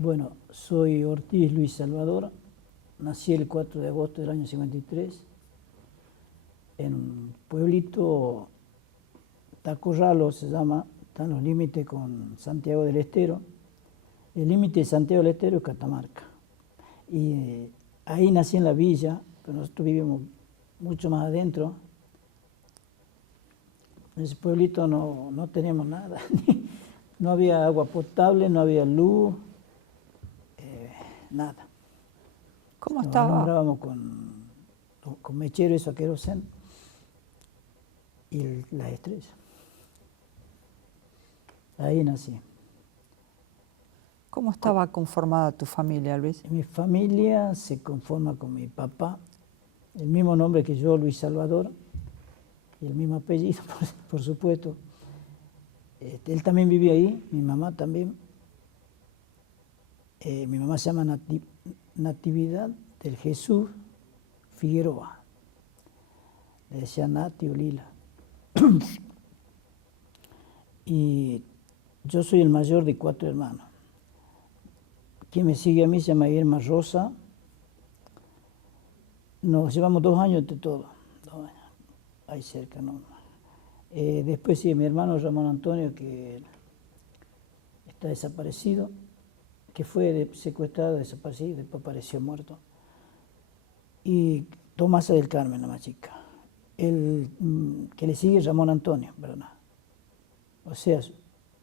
Bueno, soy Ortiz Luis Salvador, nací el 4 de agosto del año 53 en un pueblito, Tacorralo se llama, está en los límites con Santiago del Estero. El límite de Santiago del Estero es Catamarca. Y ahí nací en la villa, pero nosotros vivimos mucho más adentro. En ese pueblito no teníamos nada, no había agua potable, no había luz, nada. ¿Cómo Nos estaba? alumbrábamos con mechero, eso, queroseno, y las estrellas. Ahí nací. ¿Cómo estaba conformada tu familia, Luis? Mi familia se conforma con mi papá, el mismo nombre que yo, Luis Salvador, y el mismo apellido, por supuesto. Él también vivía ahí, mi mamá también. Mi mamá se llama Natividad del Jesús Figueroa. Le decía Nati o Lila. Y yo soy el mayor de 4 hermanos. Quien me sigue a mí se llama Irma Rosa. Nos llevamos 2 años entre todos. 2 años. Ahí cerca, ¿no? Después sigue mi hermano Ramón Antonio, que está desaparecido, que fue secuestrado, desaparecido, después apareció muerto. Y Tomasa del Carmen, la más chica. El que le sigue Ramón Antonio, ¿verdad? O sea,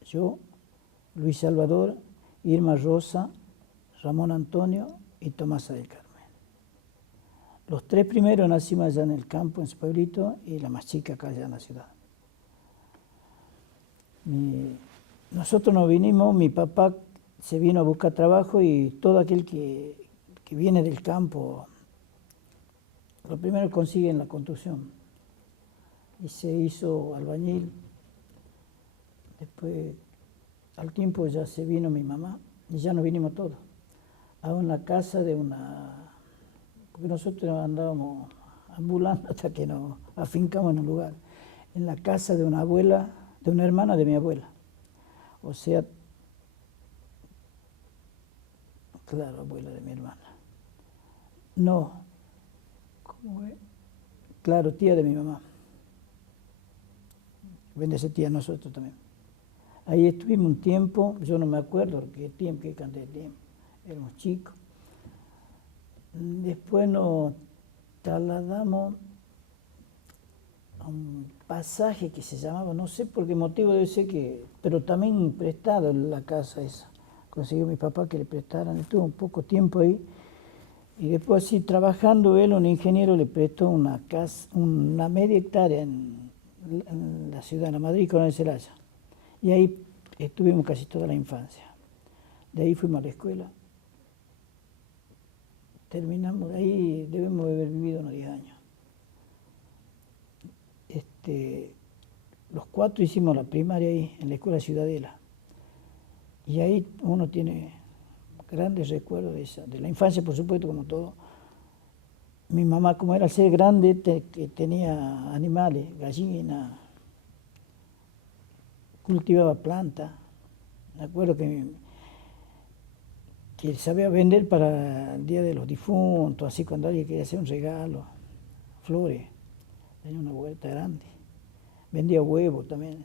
yo, Luis Salvador, Irma Rosa, Ramón Antonio y Tomasa del Carmen. Los 3 primeros nacimos allá en el campo, en su pueblito, y la más chica acá allá en la ciudad. Nosotros nos vinimos, mi papá se vino a buscar trabajo y todo aquel que viene del campo, lo primero consigue en la construcción. Y se hizo albañil. Después, al tiempo ya se vino mi mamá y ya nos vinimos todos a una casa de una... porque nosotros andábamos ambulando hasta que nos afincamos en un lugar. En la casa de una abuela, de una hermana de mi abuela. O sea, claro, abuela de mi hermana. No, ¿cómo es? Claro, tía de mi mamá. Vende esa tía a nosotros también. Ahí estuvimos un tiempo, yo no me acuerdo qué tiempo, qué cantidad de tiempo, éramos chicos. Después nos trasladamos a un pasaje que se llamaba, no sé por qué motivo, debe ser que, pero también prestado la casa esa. Consiguió mi papá que le prestaran, estuvo un poco tiempo ahí. Y después así trabajando él, un ingeniero le prestó una casa, una media hectárea en la ciudad, en la Madrid, Coronel Zelaya. Y ahí estuvimos casi toda la infancia. De ahí fuimos a la escuela. Terminamos, de ahí debemos haber vivido unos 10 años. Los 4 hicimos la primaria ahí, en la escuela Ciudadela. Y ahí uno tiene grandes recuerdos de la infancia, por supuesto, como todo. Mi mamá, como era al ser grande, que tenía animales, gallinas, cultivaba plantas. Me acuerdo que sabía vender para el Día de los Difuntos, así cuando alguien quería hacer un regalo, flores. Tenía una huerta grande. Vendía huevos también.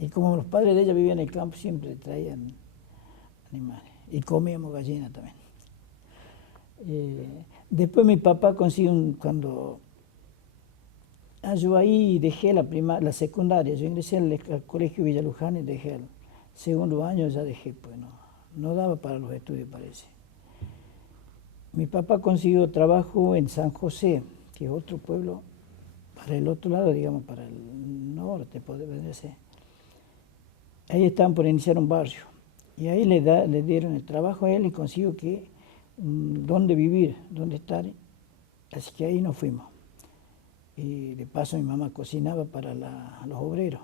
Y como los padres de ella vivían en el campo, siempre traían animales. Y comíamos gallinas también. Después mi papá consiguió cuando yo ahí dejé la secundaria, yo ingresé al colegio Villaluján y dejé el segundo año, ya dejé, pues no daba para los estudios, parece. Mi papá consiguió trabajo en San José, que es otro pueblo, para el otro lado, digamos, para el norte, podría ser. Ahí estaban por iniciar un barrio, y ahí le dieron el trabajo a él y consiguió dónde vivir, dónde estar, así que ahí nos fuimos. Y de paso mi mamá cocinaba para los obreros.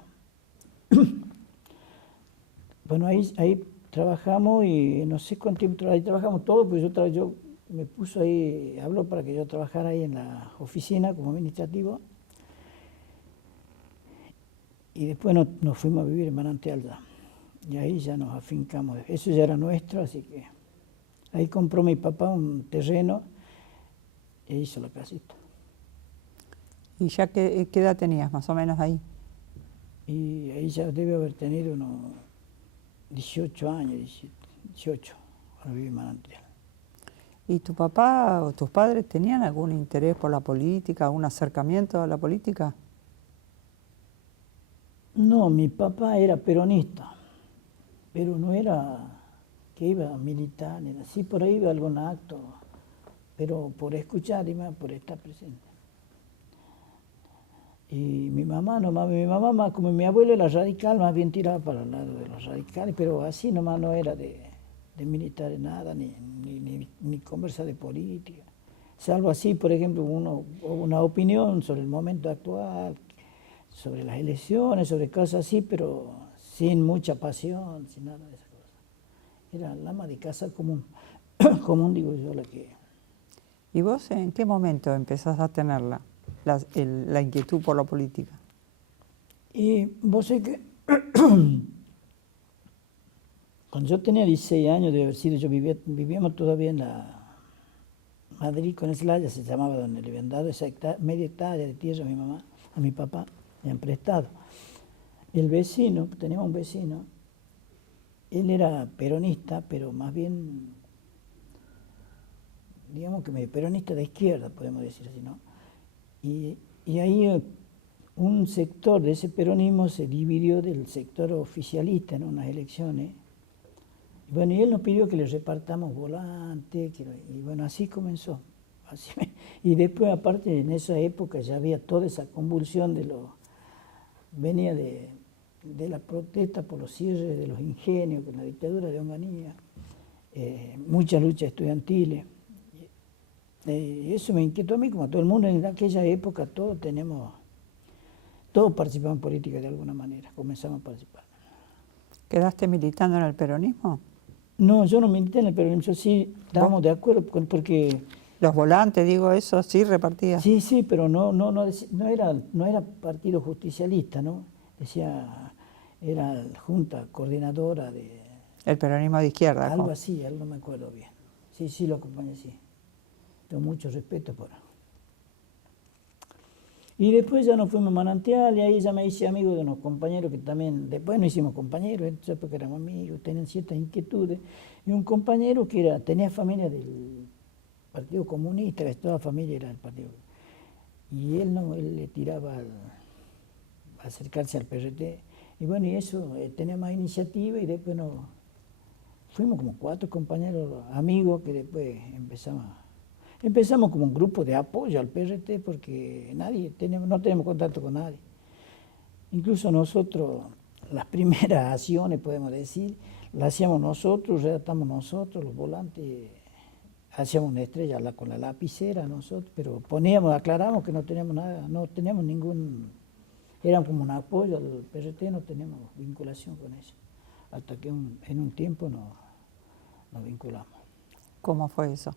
Bueno, ahí trabajamos y no sé cuánto tiempo ahí trabajamos todos, pues yo me puso ahí, habló para que yo trabajara ahí en la oficina como administrativo. Y después nos fuimos a vivir en Manantial ya. Y ahí ya nos afincamos. Eso ya era nuestro, así que Ahí compró mi papá un terreno e hizo la casita. ¿Y ya qué edad tenías más o menos ahí? Y ahí ya debe haber tenido unos 18 años, 17, 18, ahora vive en Manantial. ¿Y tu papá o tus padres tenían algún interés por la política, algún acercamiento a la política? No, mi papá era peronista, pero no era que iba a militar, ni nada. Sí, por ahí iba a algún acto, pero por escuchar y más por estar presente. Y mi mamá nomás, como mi abuelo era radical, más bien tiraba para el lado de los radicales, pero así nomás no era de militar en nada, ni conversa de política. Salvo así, por ejemplo, una opinión sobre el momento actual, sobre las elecciones, sobre cosas así, pero sin mucha pasión, sin nada de esas cosas. Era la ama de casa común, común digo yo, la que... ¿Y vos en qué momento empezás a tener la inquietud por la política? Y vos sé que cuando yo tenía 16 años, debe haber sido, vivíamos todavía en la Madrid con Eslaya, se llamaba, donde le habían dado esa media hectárea de tierra a mi mamá, a mi papá, le han prestado. El vecino, teníamos un vecino, él era peronista, pero más bien, digamos que medio peronista de izquierda, podemos decir así, ¿no? Y ahí un sector de ese peronismo se dividió del sector oficialista en unas elecciones. Y bueno, y él nos pidió que le repartamos volantes, y bueno, así comenzó. Y después, aparte, en esa época ya había toda esa convulsión venía de la protesta por los cierres de los ingenios con la dictadura de Onganía, muchas luchas estudiantiles. Eso me inquietó a mí, como a todo el mundo en aquella época, todos participamos en política de alguna manera, comenzamos a participar. ¿Quedaste militando en el peronismo? No, yo no milité en el peronismo, yo sí estábamos de acuerdo, porque... Los volantes, digo, eso sí repartía. Sí, pero no era partido justicialista, ¿no? Decía, era junta coordinadora de... El peronismo de izquierda. Algo así, algo no me acuerdo bien. Sí, lo acompañé, sí. Tengo mucho respeto por... Y después ya nos fuimos a Manantial y ahí ya me hice amigo de unos compañeros que también, después nos hicimos compañeros, porque éramos amigos, tenían ciertas inquietudes. Y un compañero que tenía familia del Partido Comunista, que toda la familia era del Partido Comunista. Y él le tiraba a acercarse al PRT. Y bueno, y eso, tenía más iniciativa y después fuimos como 4 compañeros amigos que después empezamos como un grupo de apoyo al PRT porque no tenemos contacto con nadie. Incluso nosotros, las primeras acciones, podemos decir, las hacíamos nosotros, redactamos nosotros, los volantes, hacíamos una estrella con la lapicera nosotros, pero aclaramos que no teníamos nada, no teníamos era como un apoyo al PRT, no teníamos vinculación con eso, hasta que en un tiempo nos vinculamos. ¿Cómo fue eso?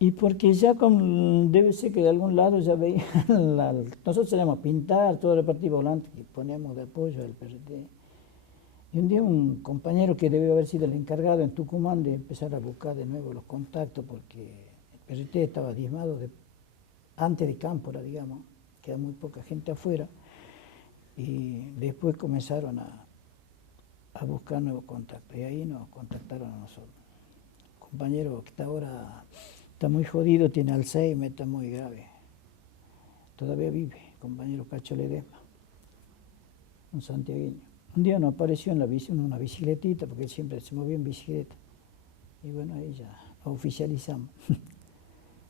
Y porque ya debe ser que de algún lado ya veían, nosotros teníamos pintar todo el partido volante que poníamos de apoyo al PRT. Y un día un compañero que debe haber sido el encargado en Tucumán de empezar a buscar de nuevo los contactos, porque el PRT estaba diezmado antes de Cámpora, digamos, queda muy poca gente afuera, y después comenzaron a buscar nuevos contactos, y ahí nos contactaron a nosotros. Un compañero que está muy jodido, tiene Alzheimer, está muy grave. Todavía vive, compañero Cacho Ledesma, un santiagueño. Un día nos apareció en una bicicletita, porque él siempre se movía en bicicleta. Y bueno, ahí ya lo oficializamos.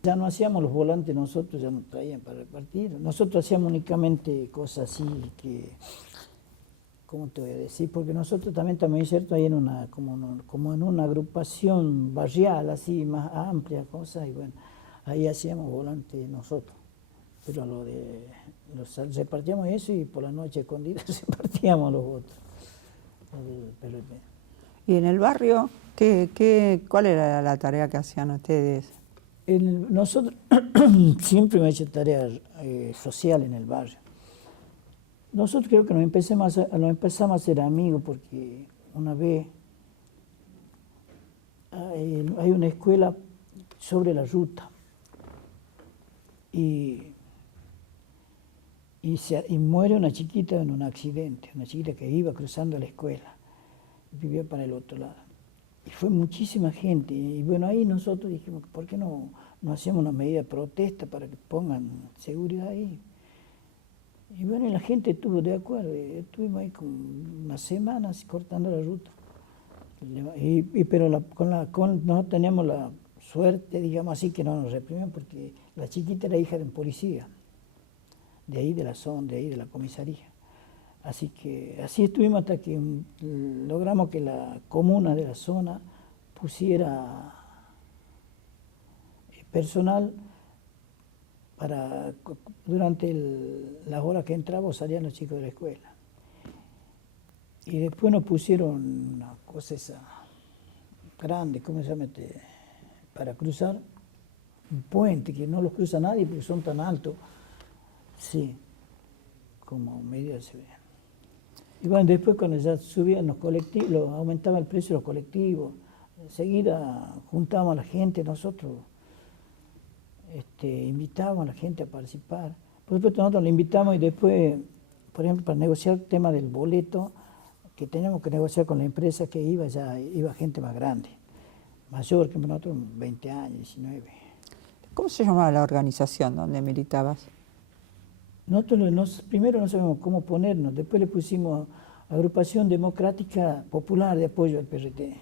Ya no hacíamos los volantes nosotros, ya nos traían para repartir. Nosotros hacíamos únicamente cosas así que... ¿Cómo te voy a decir? Porque nosotros también estamos insertos ahí como en una agrupación barrial, así, más amplia, cosa, y bueno, ahí hacíamos volantes nosotros. Pero repartíamos eso y por la noche escondidas repartíamos los votos. ¿Y en el barrio, cuál era la tarea que hacían ustedes? Nosotros siempre hemos hecho tarea social en el barrio. Nosotros creo que nos empezamos a hacer amigos porque una vez hay una escuela sobre la ruta y muere una chiquita en un accidente, una chiquita que iba cruzando la escuela, vivía para el otro lado. Y fue muchísima gente, y bueno, ahí nosotros dijimos, ¿por qué no hacemos una medida de protesta para que pongan seguridad ahí? Y bueno, y la gente estuvo de acuerdo, y estuvimos ahí como unas semanas cortando la ruta. Pero no teníamos la suerte, digamos así, que no nos reprimieron, porque la chiquita era hija de un policía, de ahí de la zona, de ahí de la comisaría. Así que así estuvimos hasta que logramos que la comuna de la zona pusiera personal para durante las horas que entramos salían los chicos de la escuela. Y después nos pusieron una cosa esa grande, ¿cómo se llama? Para cruzar un puente, que no los cruza nadie porque son tan altos. Sí, como medida de seguridad. Y bueno, después cuando ya subían los colectivos, aumentaba el precio de los colectivos, enseguida juntábamos a la gente, nosotros invitábamos a la gente a participar. Por supuesto nosotros lo invitamos y después, por ejemplo, para negociar el tema del boleto, que teníamos que negociar con la empresa que iba, ya iba gente más grande, mayor que nosotros, 20 años, 19. ¿Cómo se llamaba la organización donde militabas? Nosotros primero no sabíamos cómo ponernos, después le pusimos Agrupación Democrática Popular de Apoyo al PRT.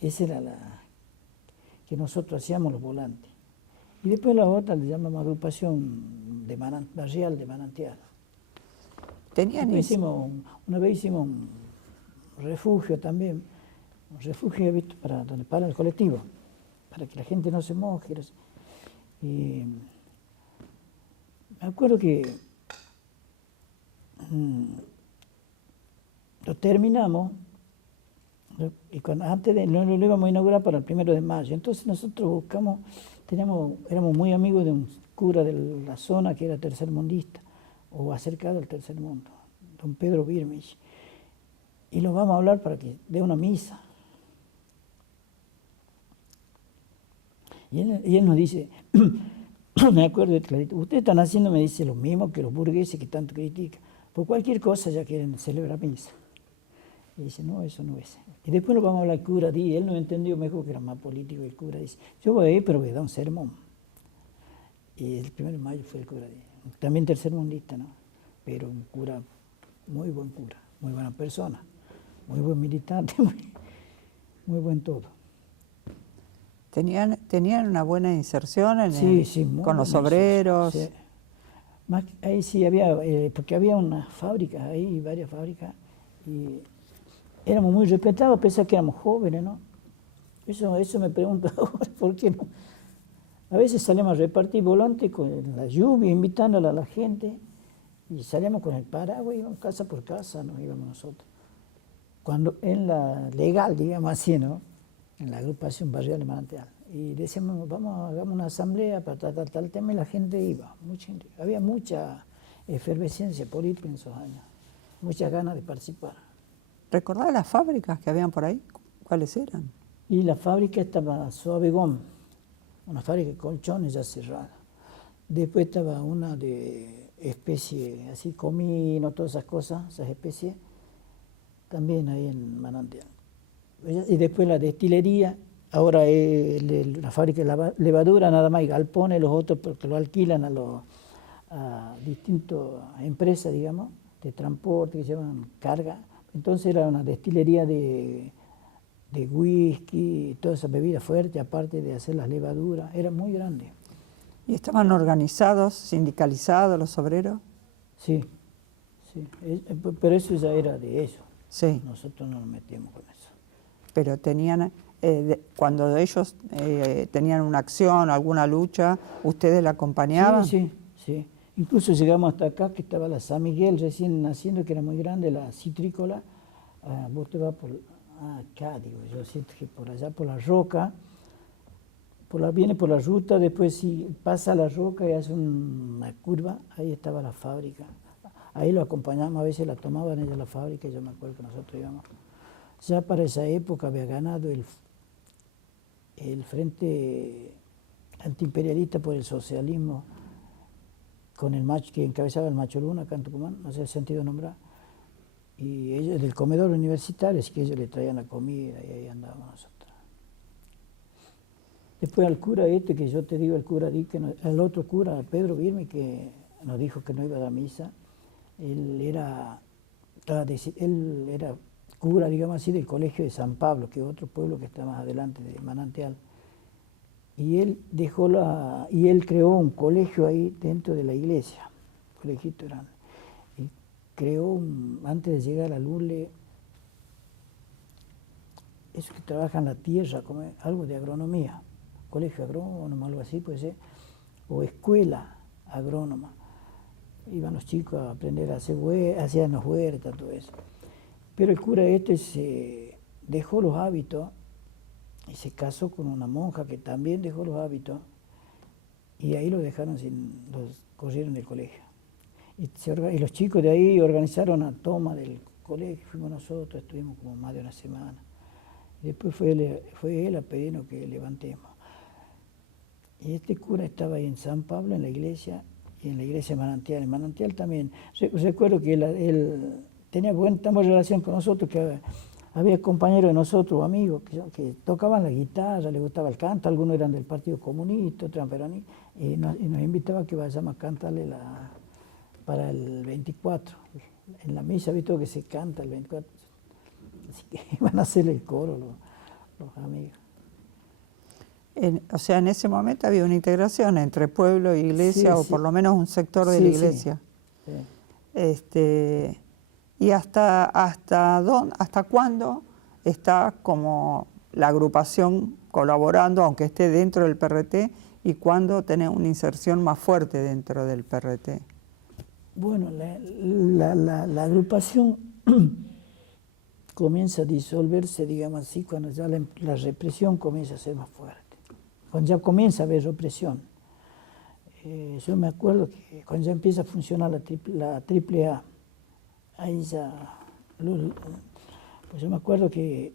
Esa era la que nosotros hacíamos los volantes. Y después la otra le llamamos Agrupación Barrial de Manantial. Una vez hicimos un refugio también, un refugio, ¿viste? Para donde para el colectivo, para que la gente no se moje. Y me acuerdo que lo terminamos y antes de no lo íbamos a inaugurar para el 1 de mayo. Entonces nosotros buscamos, éramos muy amigos de un cura de la zona que era tercermundista o acercado al tercer mundo, don Pedro Birmich, y lo vamos a hablar para que dé una misa. Y él nos dice, me acuerdo de clarito, ustedes están haciendo, me dice, lo mismo que los burgueses que tanto critican. Por cualquier cosa ya quieren celebrar misa. Y dice, no, eso no es. Y después lo vamos a hablar al cura, y él no entendió mejor que era más político. El cura dice, yo voy a ir, pero voy a dar un sermón. Y el 1 de mayo fue el cura, también tercermundista, ¿no? Pero un cura, muy buen cura, muy buena persona, muy buen militante, muy buen todo. ¿Tenían una buena inserción con los obreros? Sí. Ahí sí había, porque había unas fábricas ahí, varias fábricas, y éramos muy respetados, pese a que éramos jóvenes, ¿no? Eso me pregunto ahora, ¿por qué no? A veces salíamos a repartir volantes con la lluvia, invitándola a la gente, y salíamos con el paraguas, íbamos casa por casa, nos íbamos nosotros. Cuando en la legal, digamos así, ¿no? En la agrupación barrial de Manantial. Y decíamos, hagamos una asamblea para tratar tal tema, y la gente iba, mucha gente. Había mucha efervescencia política en esos años, muchas ganas de participar. ¿Recordás las fábricas que habían por ahí? ¿Cuáles eran? Y la fábrica estaba Suavegón, una fábrica de colchones ya cerrada. Después estaba una de especie, así comino, todas esas cosas, esas especies, también ahí en Manantial. Y después la destilería, ahora es la fábrica de levadura, nada más, y galpones, los otros porque lo alquilan a distintas empresas, digamos, de transporte que llevan carga. Entonces era una destilería de whisky, todas esas bebidas fuertes, aparte de hacer las levaduras, era muy grande. ¿Y estaban organizados, sindicalizados los obreros? Sí, pero eso ya era de ellos. Sí. Nosotros no nos metíamos con eso. Pero tenían, cuando ellos tenían una acción, alguna lucha, ¿ustedes la acompañaban? Sí. Incluso llegamos hasta acá, que estaba la San Miguel recién naciendo, que era muy grande, la citrícola. Vos te vas por acá, digo yo, siento que por allá, por la roca, viene por la ruta, después si pasa la roca y hace una curva, ahí estaba la fábrica. Ahí lo acompañamos, a veces la tomaban ellos la fábrica, yo me acuerdo que nosotros íbamos. Ya para esa época había ganado el Frente Antiimperialista por el Socialismo, con el macho que encabezaba el Macho Luna acá en Tucumán, no sé el sentido nombrar, y ellos del comedor universitario, es que ellos le traían la comida y ahí andábamos nosotros. Después al cura este, que yo te digo, el cura el otro cura, Pedro Birme, que nos dijo que no iba a la misa, él era cura, digamos así, del colegio de San Pablo, que es otro pueblo que está más adelante de Manantial. Y él creó un colegio ahí dentro de la iglesia, un colegito grande. Y creó, antes de llegar a Lule, esos que trabajan la tierra, como algo de agronomía, colegio agrónomo, algo así puede ser, o escuela agrónoma. Iban los chicos a aprender a hacer hacían las huertas, todo eso. Pero el cura este se dejó los hábitos y se casó con una monja que también dejó los hábitos, y ahí lo dejaron los corrieron del colegio. Y los chicos de ahí organizaron la toma del colegio, fuimos nosotros, estuvimos como más de una semana. Y después fue él a pedirnos que levantemos. Y este cura estaba ahí en San Pablo, en la iglesia, y en la iglesia de Manantial. En Manantial también. Recuerdo que él tenía buena relación con nosotros, que había compañeros de nosotros, amigos, que tocaban la guitarra, les gustaba el canto, algunos eran del Partido Comunista, otros eran peronistas, y nos invitaba a que vayamos a cantarle para el 24. En la misa, visto que se canta el 24. Así que iban a hacerle el coro los amigos. O sea, en ese momento había una integración entre pueblo e iglesia, Sí, o sí. por lo menos un sector de la iglesia. Sí. ¿Y hasta cuándo está como la agrupación colaborando, aunque esté dentro del PRT, y cuándo tenés una inserción más fuerte dentro del PRT? Bueno, la agrupación comienza a disolverse, digamos así, cuando ya la represión comienza a ser más fuerte, cuando ya comienza a haber represión. Yo me acuerdo que cuando ya empieza a funcionar la AAA, ahí ya, pues yo me acuerdo que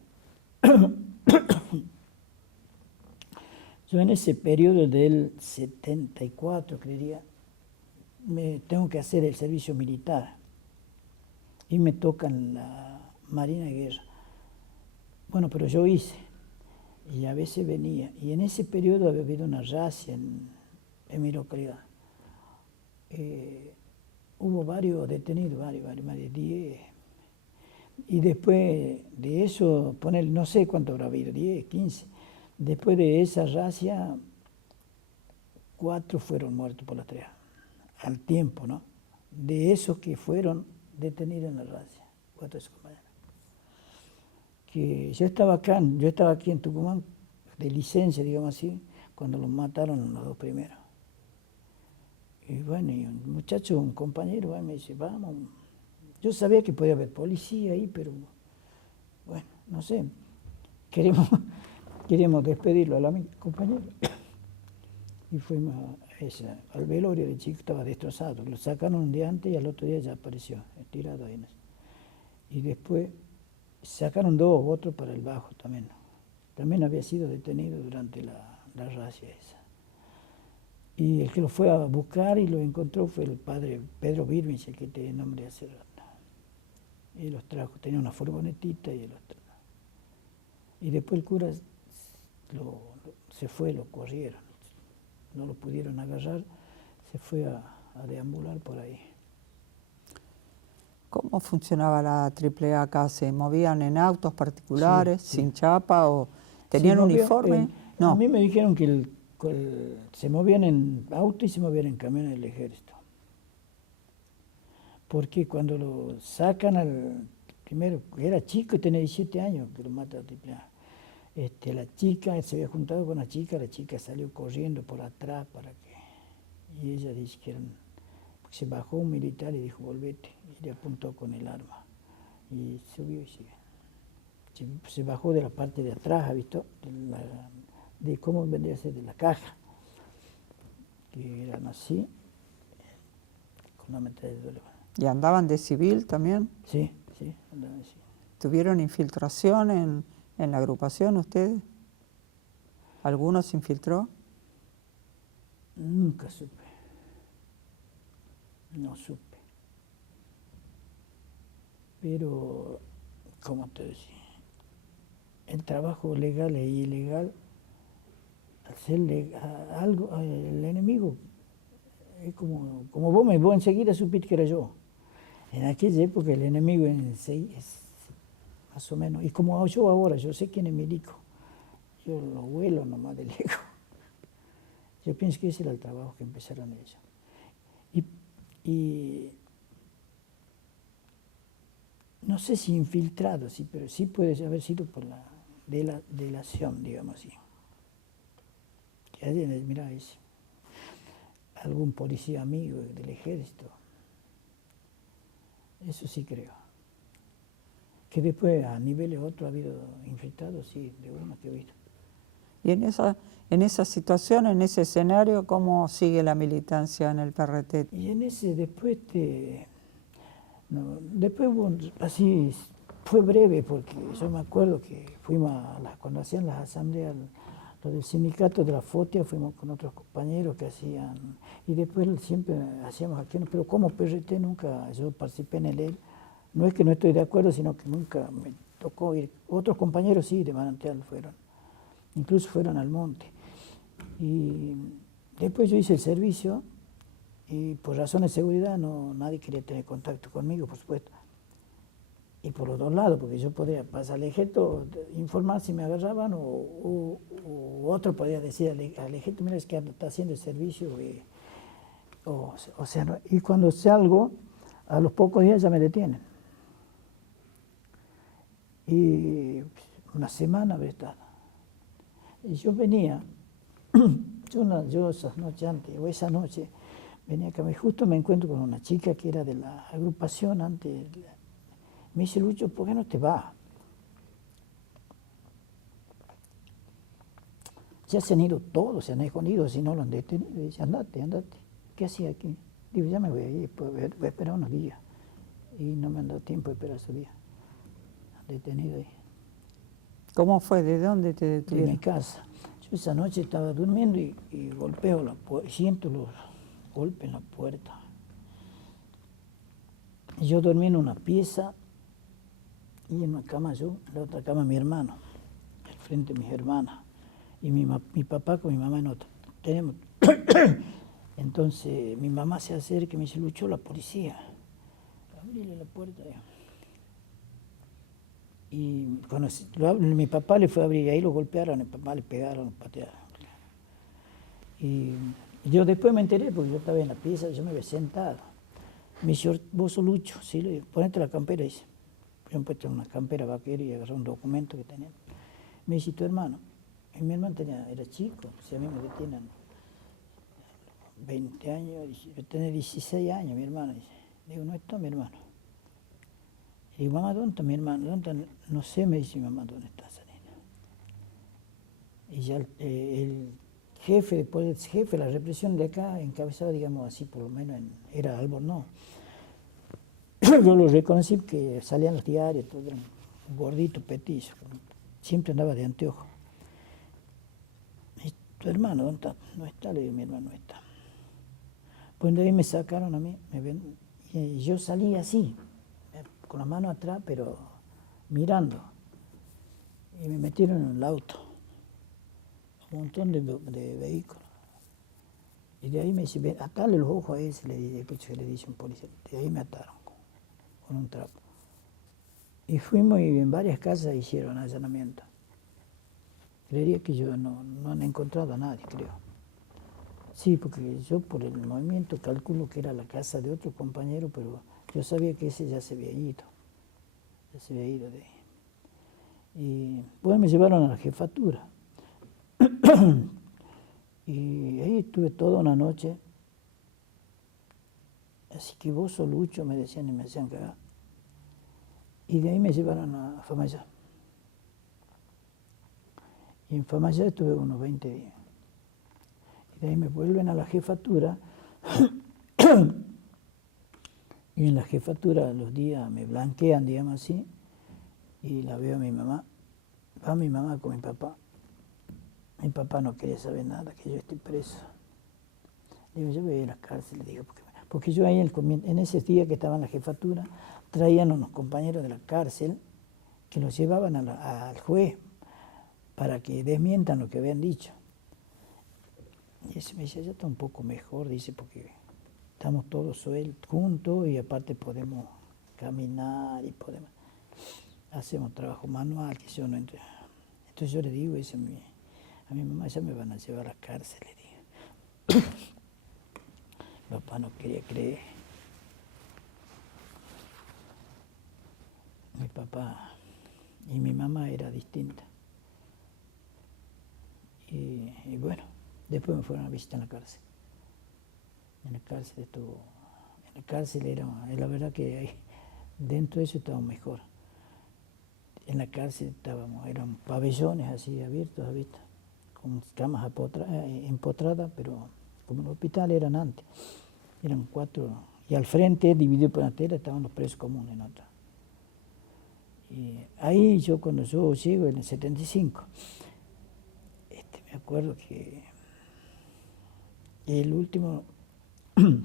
yo en ese periodo del 74, creería, me tengo que hacer el servicio militar y me tocan la Marina de Guerra. Bueno, pero yo hice, y a veces venía, y en ese periodo había habido una racia en mi localidad. Hubo varios detenidos, más de 10. Y después de eso, no sé cuánto habrá habido, 10, 15. Después de esa racia, 4 fueron muertos por la TREA, al tiempo, ¿no? De esos que fueron detenidos en la racia, 4 de esos compañeros. Que yo estaba aquí en Tucumán, de licencia, digamos así, cuando los mataron los 2 primeros. Y bueno, y un muchacho, un compañero, me dice, vamos. Yo sabía que podía haber policía ahí, pero bueno, no sé, queríamos despedirlo a la compañero. Y fuimos al velorio del chico, estaba destrozado. Lo sacaron un día antes y al otro día ya apareció, tirado ahí. Y después sacaron 2 otros para el bajo también. También había sido detenido durante la racia esa. Y el que lo fue a buscar y lo encontró fue el padre Pedro Birmich, el que te nombré hace rato. Y los trajo, tenía una furgonetita y los trajo. Y después el cura se fue, lo corrieron. No lo pudieron agarrar, se fue a deambular por ahí. ¿Cómo funcionaba la AAA acá? ¿Se movían en autos particulares, Sí. sin chapa, o tenían uniforme? No. A mí me dijeron que se movían en auto y se movían en camiones del ejército. Porque cuando lo sacan primero, era chico y tenía 17 años, que lo mata la AAA. La chica, se había juntado con la chica salió corriendo por atrás y ella dice que se bajó un militar y dijo, volvete, y le apuntó con el arma. Y subió y se bajó de la parte de atrás, ¿ha visto? De cómo vendría a ser de la caja, que eran así, con la metralladora. ¿Y andaban de civil también? Sí, andaban de civil. ¿Tuvieron infiltración en la agrupación ustedes? ¿Alguno se infiltró? Nunca supe. No supe. Pero, ¿cómo te decía? El trabajo legal e ilegal, al ser algo, el enemigo, es como vos enseguida supiste que era yo. En aquella época el enemigo en sí es más o menos, y como yo ahora, yo sé quién es Milico, yo lo huelo nomás de lejos. Yo pienso que ese era el trabajo que empezaron ellos. Y no sé si infiltrado, sí, pero sí puede haber sido por la delación, digamos así. Que alguien, mira, es algún policía amigo del ejército. Eso sí creo. Que después a niveles otros ha habido infiltrados, sí, de uno que he visto. Y en esa situación, en ese escenario, ¿cómo sigue la militancia en el PRT? Y en ese después después así fue breve, porque yo me acuerdo que fuimos cuando hacían las asambleas, lo del sindicato de la FOTIA, fuimos con otros compañeros que hacían, y después siempre hacíamos acciones, pero como PRT nunca yo participé en él. No es que no estoy de acuerdo, sino que nunca me tocó ir. Otros compañeros sí, de Manantial fueron, incluso fueron al monte. Y después yo hice el servicio, y por razones de seguridad nadie quería tener contacto conmigo, por supuesto. Y por los dos lados, porque yo podía pasar al ejército, informar si me agarraban, o otro podía decir al ejército, mira, es que está haciendo el servicio. O sea, y cuando salgo, a los pocos días ya me detienen. Y una semana había estado. Y yo venía, yo esas noches antes, o esa noche, venía acá, justo me encuentro con una chica que era de la agrupación antes. Me dice, Lucho, ¿por qué no te vas? Ya se han ido todos, se han escondido, si no lo han detenido. Y dice, andate. ¿Qué hacía aquí? Digo, ya me voy a ir, pues voy a esperar unos días. Y no me han dado tiempo de esperar esos días. Han detenido ahí. ¿Cómo fue? ¿De dónde te De detuvieron? mi casa. Yo esa noche estaba durmiendo y golpeo la puerta, siento los golpes en la puerta. Yo dormí en una pieza y en una cama yo, en la otra cama mi hermano, al frente de mis hermanas, y mi papá con mi mamá en otra. Entonces mi mamá se acerca y me dice, Lucho, la policía. Abríle la puerta. Y cuando mi papá le fue a abrir, y ahí lo golpearon, mi papá le pegaron, lo patearon. Y yo después me enteré, porque yo estaba en la pieza, yo me había sentado. Me dice, vos sos Lucho, sí, le digo, ponete la campera, dice. Yo me puse una campera vaquera y agarré un documento que tenía. Me dice, ¿tu hermano? Y mi hermano era chico, si a mí me detienen 20 años, yo tenía 16 años, mi hermano dice. Le digo, no está mi hermano. Le digo, mamá, ¿dónde está mi hermano? ¿Dónde está? No sé, me dice mi mamá, ¿dónde está esa niña? Y ya el jefe, después el jefe de la represión de acá, encabezaba, digamos así, por lo menos, era Albornoz. Yo lo reconocí que salían los diarios, todo, era un gordito, petizo, siempre andaba de anteojo. Y tu hermano, ¿dónde está? No está, le digo, mi hermano no está. Pues de ahí me sacaron a mí, y yo salí así, con la mano atrás, pero mirando. Y me metieron en el auto, un montón de vehículos. Y de ahí me dice, atarle los ojos a ese, le dice un policía. De ahí me ataron con un trapo. Y fuimos y en varias casas hicieron allanamiento. Creería que yo no han encontrado a nadie, creo. Sí, porque yo por el movimiento calculo que era la casa de otro compañero, pero yo sabía que ese ya se había ido. Ya se había ido de ahí. Y pues me llevaron a la jefatura. Y ahí estuve toda una noche. Así que vos sos Lucho, me decían y me hacían cagar. Y de ahí me llevaron a Famayá. Y en Famayá estuve unos 20 días. Y de ahí me vuelven a la jefatura. Y en la jefatura los días me blanquean, digamos así. Y la veo a mi mamá. Va mi mamá con mi papá. Mi papá no quería saber nada, que yo esté preso. Digo, yo voy a ir a la cárcel, le digo, porque yo ahí en ese día que estaba en la jefatura, traían unos compañeros de la cárcel que los llevaban al juez para que desmientan lo que habían dicho. Y ese me dice, ya está un poco mejor, dice, porque estamos todos juntos y aparte podemos caminar y hacemos trabajo manual, que yo no entre. Entonces yo le digo a mi mamá, ya me van a llevar a la cárcel, le digo. Papá no quería creer. Mi papá y mi mamá era distinta. Y bueno, después me fueron a visitar en la cárcel. En la cárcel la verdad que ahí, dentro de eso estábamos mejor. En la cárcel eran pabellones así abiertos, ¿viste? Con camas empotradas, pero como los hospitales eran antes. Eran 4, y al frente, dividido por la tela, estaban los presos comunes en otra. Y ahí cuando yo llego en el 75, me acuerdo que el último,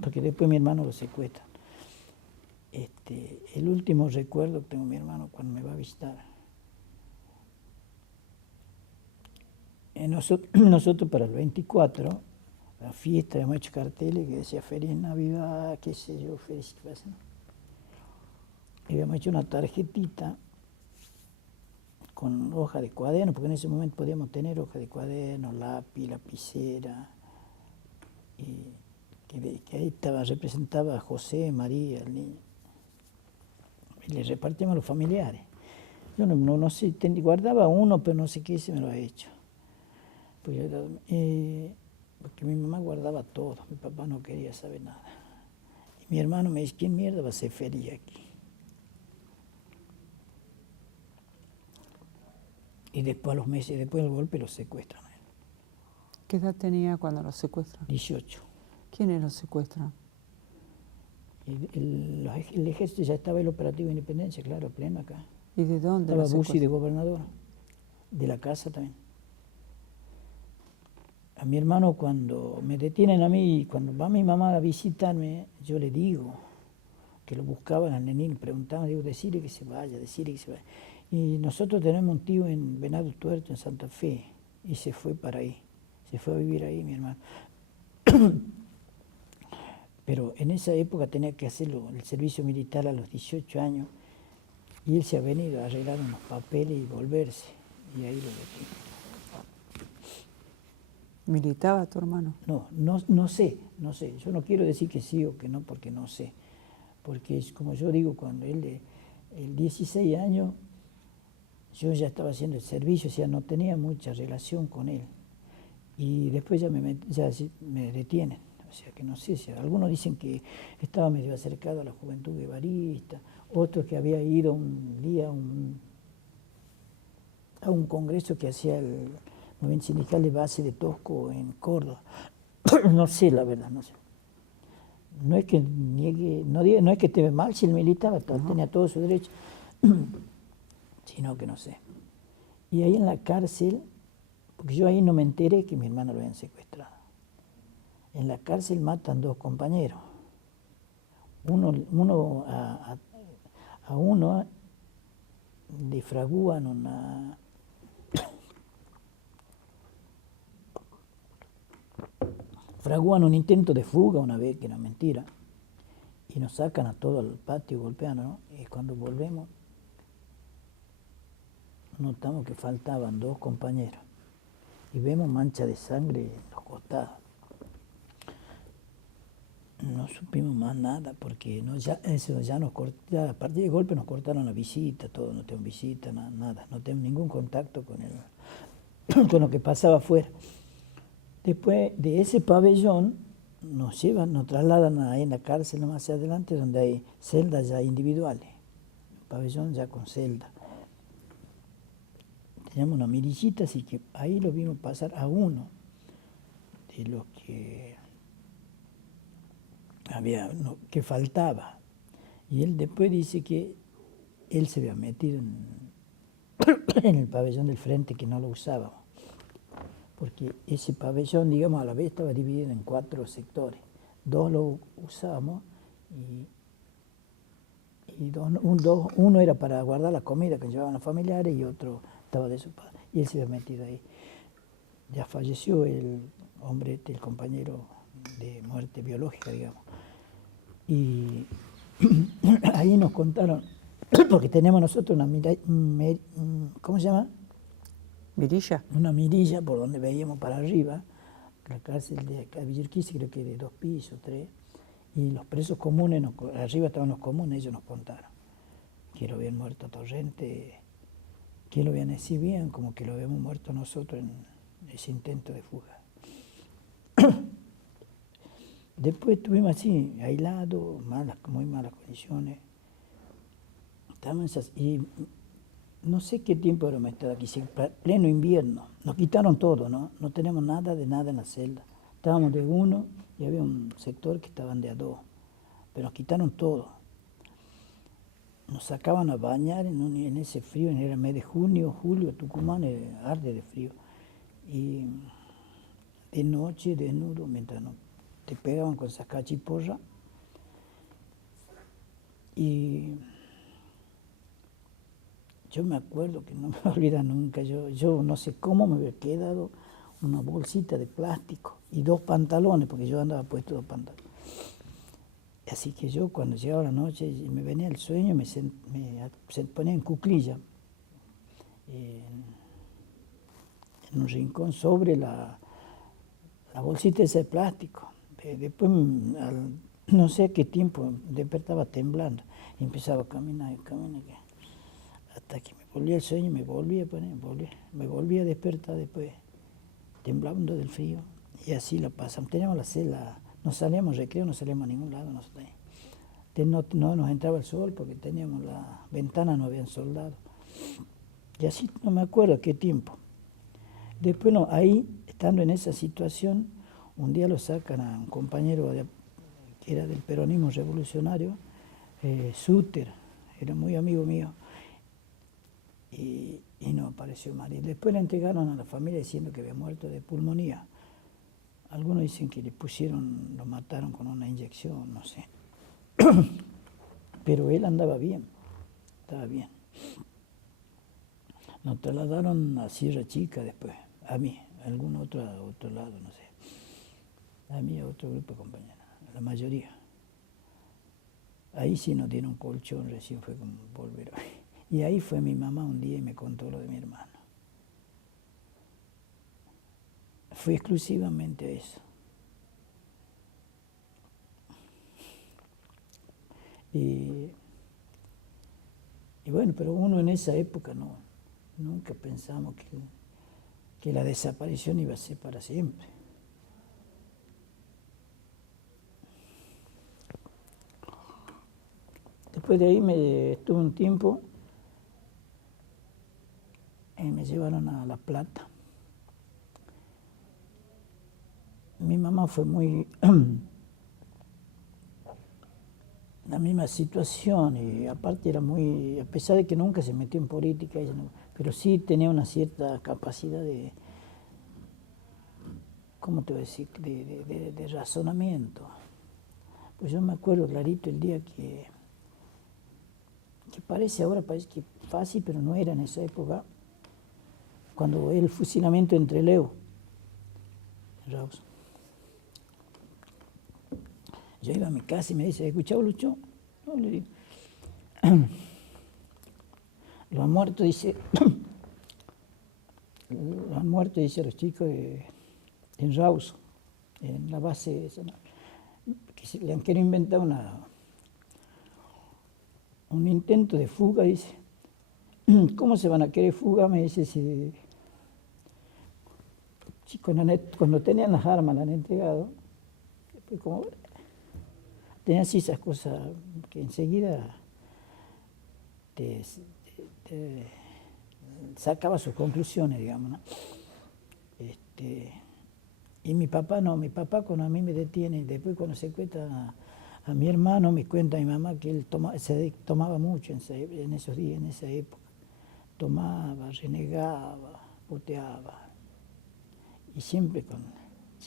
porque después mi hermano lo secuestran, el último recuerdo que tengo de mi hermano cuando me va a visitar. Nosotros para el 24, la fiesta, hemos hecho carteles que decía Feliz Navidad, qué sé yo, feliz, ¿no? Y habíamos hecho una tarjetita con hoja de cuaderno, porque en ese momento podíamos tener hoja de cuaderno, lápiz, lapicera, y que ahí representaba a José, María, el niño. Y le repartimos a los familiares. Yo no sé, guardaba uno, pero no sé qué se me lo ha hecho. Porque mi mamá guardaba todo, mi papá no quería saber nada. Y mi hermano me dice, ¿quién mierda va a ser feliz aquí? Y después, a los meses, después del golpe, los secuestran. ¿Qué edad tenía cuando los secuestran? 18. ¿Quiénes los secuestran? El ejército ya estaba el operativo de Independencia, claro, pleno acá. ¿Y de dónde? Estaba Bussi de gobernador, de la casa también. A mi hermano, cuando me detienen a mí, cuando va mi mamá a visitarme, yo le digo que lo buscaban al nenín, preguntaban, digo, decirle que se vaya, decirle que se vaya. Y nosotros tenemos un tío en Venado Tuerto, en Santa Fe, y se fue para ahí, se fue a vivir ahí mi hermano. Pero en esa época tenía que hacer el servicio militar a los 18 años, y él se ha venido a arreglar unos papeles y volverse, y ahí lo detienen. ¿Militaba tu hermano? No sé, yo no quiero decir que sí o que no, porque no sé, porque es como yo digo, cuando el 16 años, yo ya estaba haciendo el servicio, o sea, no tenía mucha relación con él, y después ya me detienen, o sea, que no sé, algunos dicen que estaba medio acercado a la juventud guevarista, otros que había ido un día a un congreso que hacía el movimiento sindical de base de Tosco en Córdoba. No sé, la verdad, no sé. No es que niegue, no es que esté mal si él militaba, tenía todo su derecho, sino que no sé. Y ahí en la cárcel, porque yo ahí no me enteré que mi hermano lo habían secuestrado. En la cárcel matan 2 compañeros. A uno le fragúan un intento de fuga una vez, que era mentira, y nos sacan a todo al patio golpeando, ¿no? Y cuando volvemos, notamos que faltaban 2 compañeros, y vemos mancha de sangre en los costados. No supimos más nada, porque a partir del golpe nos cortaron la visita, todo, no tenemos visita, nada, no tenemos ningún contacto con lo que pasaba afuera. Después de ese pabellón nos trasladan ahí en la cárcel más hacia adelante, donde hay celdas ya individuales, un pabellón ya con celda. Teníamos una mirillita, así que ahí lo vimos pasar a uno de los que que faltaba. Y él después dice que él se había metido en el pabellón del frente, que no lo usábamos, porque ese pabellón, digamos, a la vez estaba dividido en 4 sectores. 2 lo usábamos y uno era para guardar la comida que llevaban los familiares y otro estaba de su padre. Y él se había metido ahí. Ya falleció el hombre, el compañero de muerte biológica, digamos. Y ahí nos contaron, porque tenemos nosotros una ¿cómo se llama? Mirilla. Una mirilla por donde veíamos para arriba, la cárcel de Villa Urquiza, creo que de 2 pisos, 3, y los presos comunes, arriba estaban los comunes, ellos nos contaron que lo habían muerto a Torrente, que lo habían exhibido como que lo habíamos muerto nosotros en ese intento de fuga. Después estuvimos así, aislados, muy malas condiciones. Y no sé qué tiempo era estado aquí, pleno invierno. Nos quitaron todo, ¿no? No tenemos nada de nada en la celda. Estábamos de uno y había un sector que estaban de a 2. Pero nos quitaron todo. Nos sacaban a bañar en ese frío, era el mes de junio, julio, Tucumán arde de frío. Y de noche, desnudo, mientras te pegaban con esa cachiporra. Y yo me acuerdo que no me olvida nunca, yo no sé cómo me había quedado una bolsita de plástico y 2 pantalones, porque yo andaba puesto 2 pantalones. Así que yo cuando llegaba la noche y me venía el sueño, se ponía en cuclilla, en un rincón sobre la bolsita esa de plástico. Después, no sé a qué tiempo, despertaba temblando y empezaba a caminar, hasta que me volvía el sueño, me volvía a despertar después, temblando del frío, y así lo pasamos. Teníamos la celda, no salíamos recreo, no salíamos a ningún lado, no nos entraba el sol porque teníamos la ventana, no habían soldado. Y así no me acuerdo qué tiempo. Después, ahí, estando en esa situación, un día lo sacan a un compañero que era del peronismo revolucionario, Suter, era muy amigo mío, y no apareció mal. Y después le entregaron a la familia diciendo que había muerto de pulmonía. Algunos dicen que lo mataron con una inyección, no sé. Pero él andaba bien, estaba bien. Nos trasladaron a Sierra Chica después, a mí, a algún otro lado, no sé. A mí, a otro grupo de compañeros, la mayoría. Ahí sí nos dieron colchón, recién fue como volver. Y ahí fue mi mamá un día y me contó lo de mi hermano. Fue exclusivamente a eso. Y bueno, pero uno en esa época nunca pensamos que la desaparición iba a ser para siempre. Después de ahí estuve un tiempo y me llevaron a La Plata. Mi mamá fue muy la misma situación y aparte era muy, a pesar de que nunca se metió en política, pero sí tenía una cierta capacidad de, ¿cómo te voy a decir?, de razonamiento. Pues yo me acuerdo clarito el día que ahora parece que fácil, pero no era en esa época, cuando el fusilamiento en Trelew, en Rawson. Yo iba a mi casa y me dice, ¿escuchado, Lucho? No, le digo. Lo han muerto, dice, los chicos en Rawson, en la base esa, ¿no? Que le han querido inventar un intento de fuga, dice. ¿Cómo se van a querer fugar? Me dice, si cuando tenían las armas la han entregado. Después como tenían así esas cosas que enseguida te sacaba sus conclusiones, digamos, ¿no? Y mi papá cuando a mí me detiene, después cuando se cuenta a mi hermano, me cuenta a mi mamá que él tomaba mucho en esos días, en esa época. Tomaba, renegaba, puteaba. Y siempre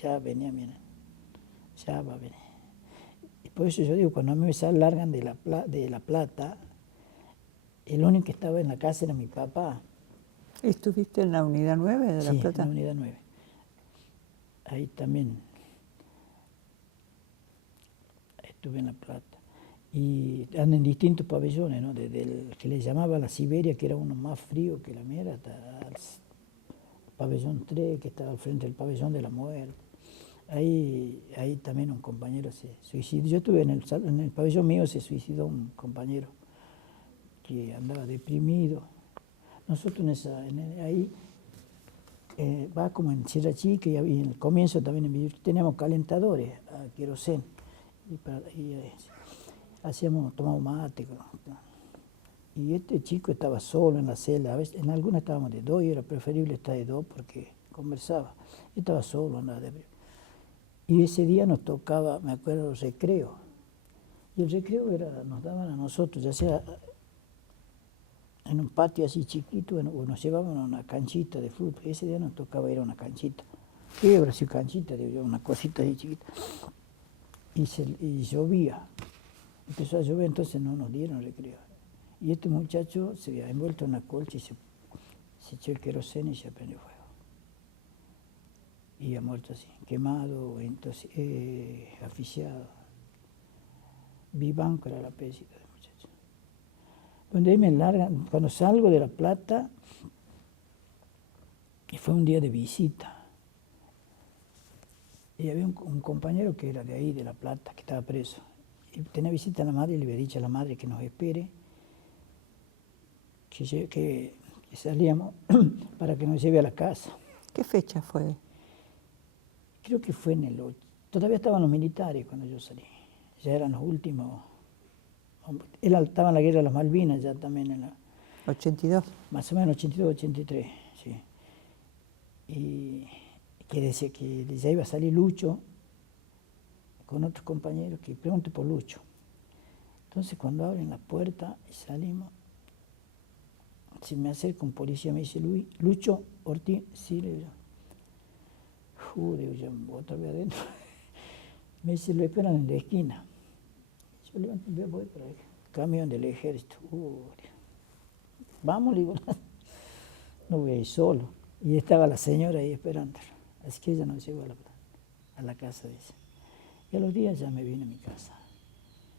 ya venía, miren, ya va a venir. Y por eso yo digo, cuando a mí me largan de La Plata, el único que estaba en la casa era mi papá. ¿Estuviste en la unidad 9 de La Sí, Plata? en la unidad 9. Ahí también estuve en La Plata. Y andan en distintos pabellones, ¿no? Desde el que le llamaba la Siberia, que era uno más frío que la mierda, hasta el pabellón 3, que estaba al frente del pabellón de la muerte. Ahí también un compañero se suicidó. Yo estuve en el pabellón mío, se suicidó un compañero que andaba deprimido. Nosotros ahí va como en Sierra Chica y en el comienzo también en Villa, teníamos calentadores a querosén y tomábamos mate. Y este chico estaba solo en la celda, a veces, en algunas estábamos de dos y era preferible estar de dos porque conversaba. Yo estaba solo, andaba deprimido. Y ese día nos tocaba, me acuerdo, el recreo. Y el recreo nos daban a nosotros, ya sea en un patio así chiquito, o nos llevaban a una canchita de fútbol. Ese día nos tocaba ir a una canchita. ¿Qué habrá sido canchita? Digo yo, una cosita así chiquita. Y llovía. Empezó a llover, entonces no nos dieron recreo. Y este muchacho se había envuelto en una colcha y se echó el queroseno y se prendió fuego. Y ha muerto así, quemado, asfixiado. Vivanco era la apellido del muchacho. Donde ahí me largan, cuando salgo de La Plata, y fue un día de visita. Y había un compañero que era de ahí, de La Plata, que estaba preso. Y tenía visita a la madre y le había dicho a la madre que nos espere, que salíamos para que nos lleve a la casa. ¿Qué fecha fue? Creo que fue todavía estaban los militares cuando yo salí. Ya eran los últimos. Él estaba en la guerra de las Malvinas ya también. 82. Más o menos 82, 83, sí. Y que decía que ya iba a salir Lucho con otros compañeros, que pregunte por Lucho. Entonces cuando abren la puerta y salimos, se me acerca un policía y me dice, Lucho Ortiz, sí, le digo. Digo yo, otra vez adentro. Me dice, lo esperan en la esquina. Yo levanto, voy por ahí. Camión del ejército. Vamos, le digo, no voy a ir solo. Y estaba la señora ahí esperando. Así que ella nos llevó a la casa, dice. Y a los días ya me vine a mi casa.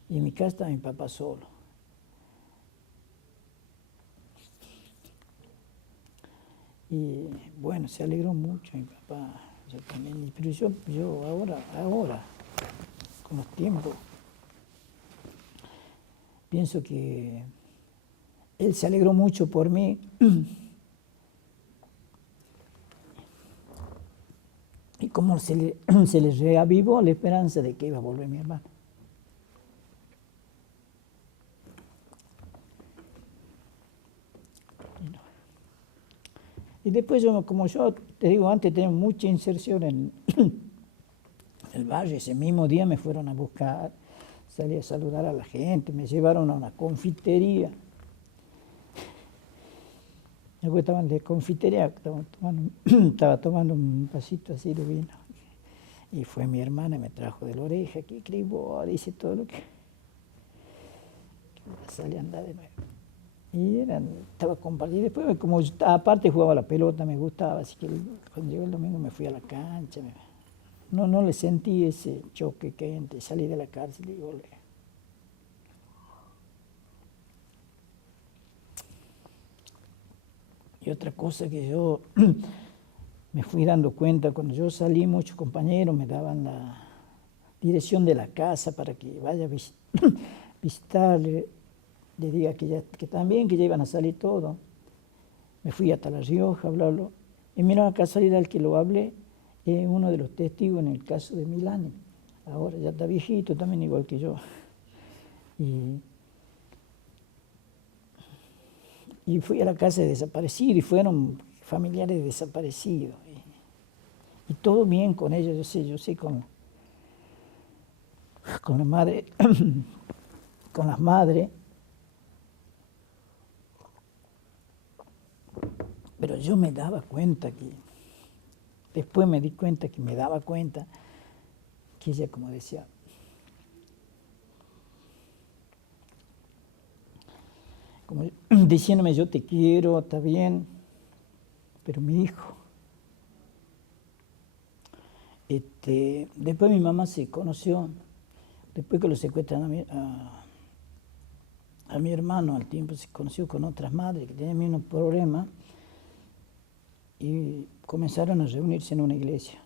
Y en mi casa estaba mi papá solo. Y bueno, se alegró mucho mi papá, yo también. Pero yo ahora, con los tiempos, pienso que él se alegró mucho por mí. Y como se le reavivó la esperanza de que iba a volver mi hermano. Y después como yo te digo antes, tenía mucha inserción en el barrio. Ese mismo día me fueron a buscar, salí a saludar a la gente, me llevaron a una confitería. Después estaban de confitería, estaba tomando un vasito así de vino. Y fue mi hermana y me trajo de la oreja, que escribo, dice todo lo que salí a andar de nuevo. Y estaba compartido. Después, como aparte jugaba la pelota, me gustaba, así que cuando llegó el domingo me fui a la cancha. No le sentí ese choque que entre salí de la cárcel y volví. Y otra cosa que yo me fui dando cuenta, cuando yo salí, muchos compañeros me daban la dirección de la casa para que vaya a visitarle, le diga que también, que ya iban a salir todos. Me fui hasta La Rioja a hablarlo. Y mira, la casualidad, el que lo hablé es uno de los testigos en el caso de Milani. Ahora ya está viejito también, igual que yo. Y fui a la casa de desaparecidos y fueron familiares de desaparecidos. Y todo bien con ellos, yo sé con la madre, con las madres. Pero yo me daba cuenta que después me di cuenta, que me daba cuenta, que ella, como decía, como diciéndome, yo te quiero, está bien, pero mi hijo. Después mi mamá se conoció, después que lo secuestran a mi hermano, al tiempo se conoció con otras madres que tenían mismos problemas y comenzaron a reunirse en una iglesia.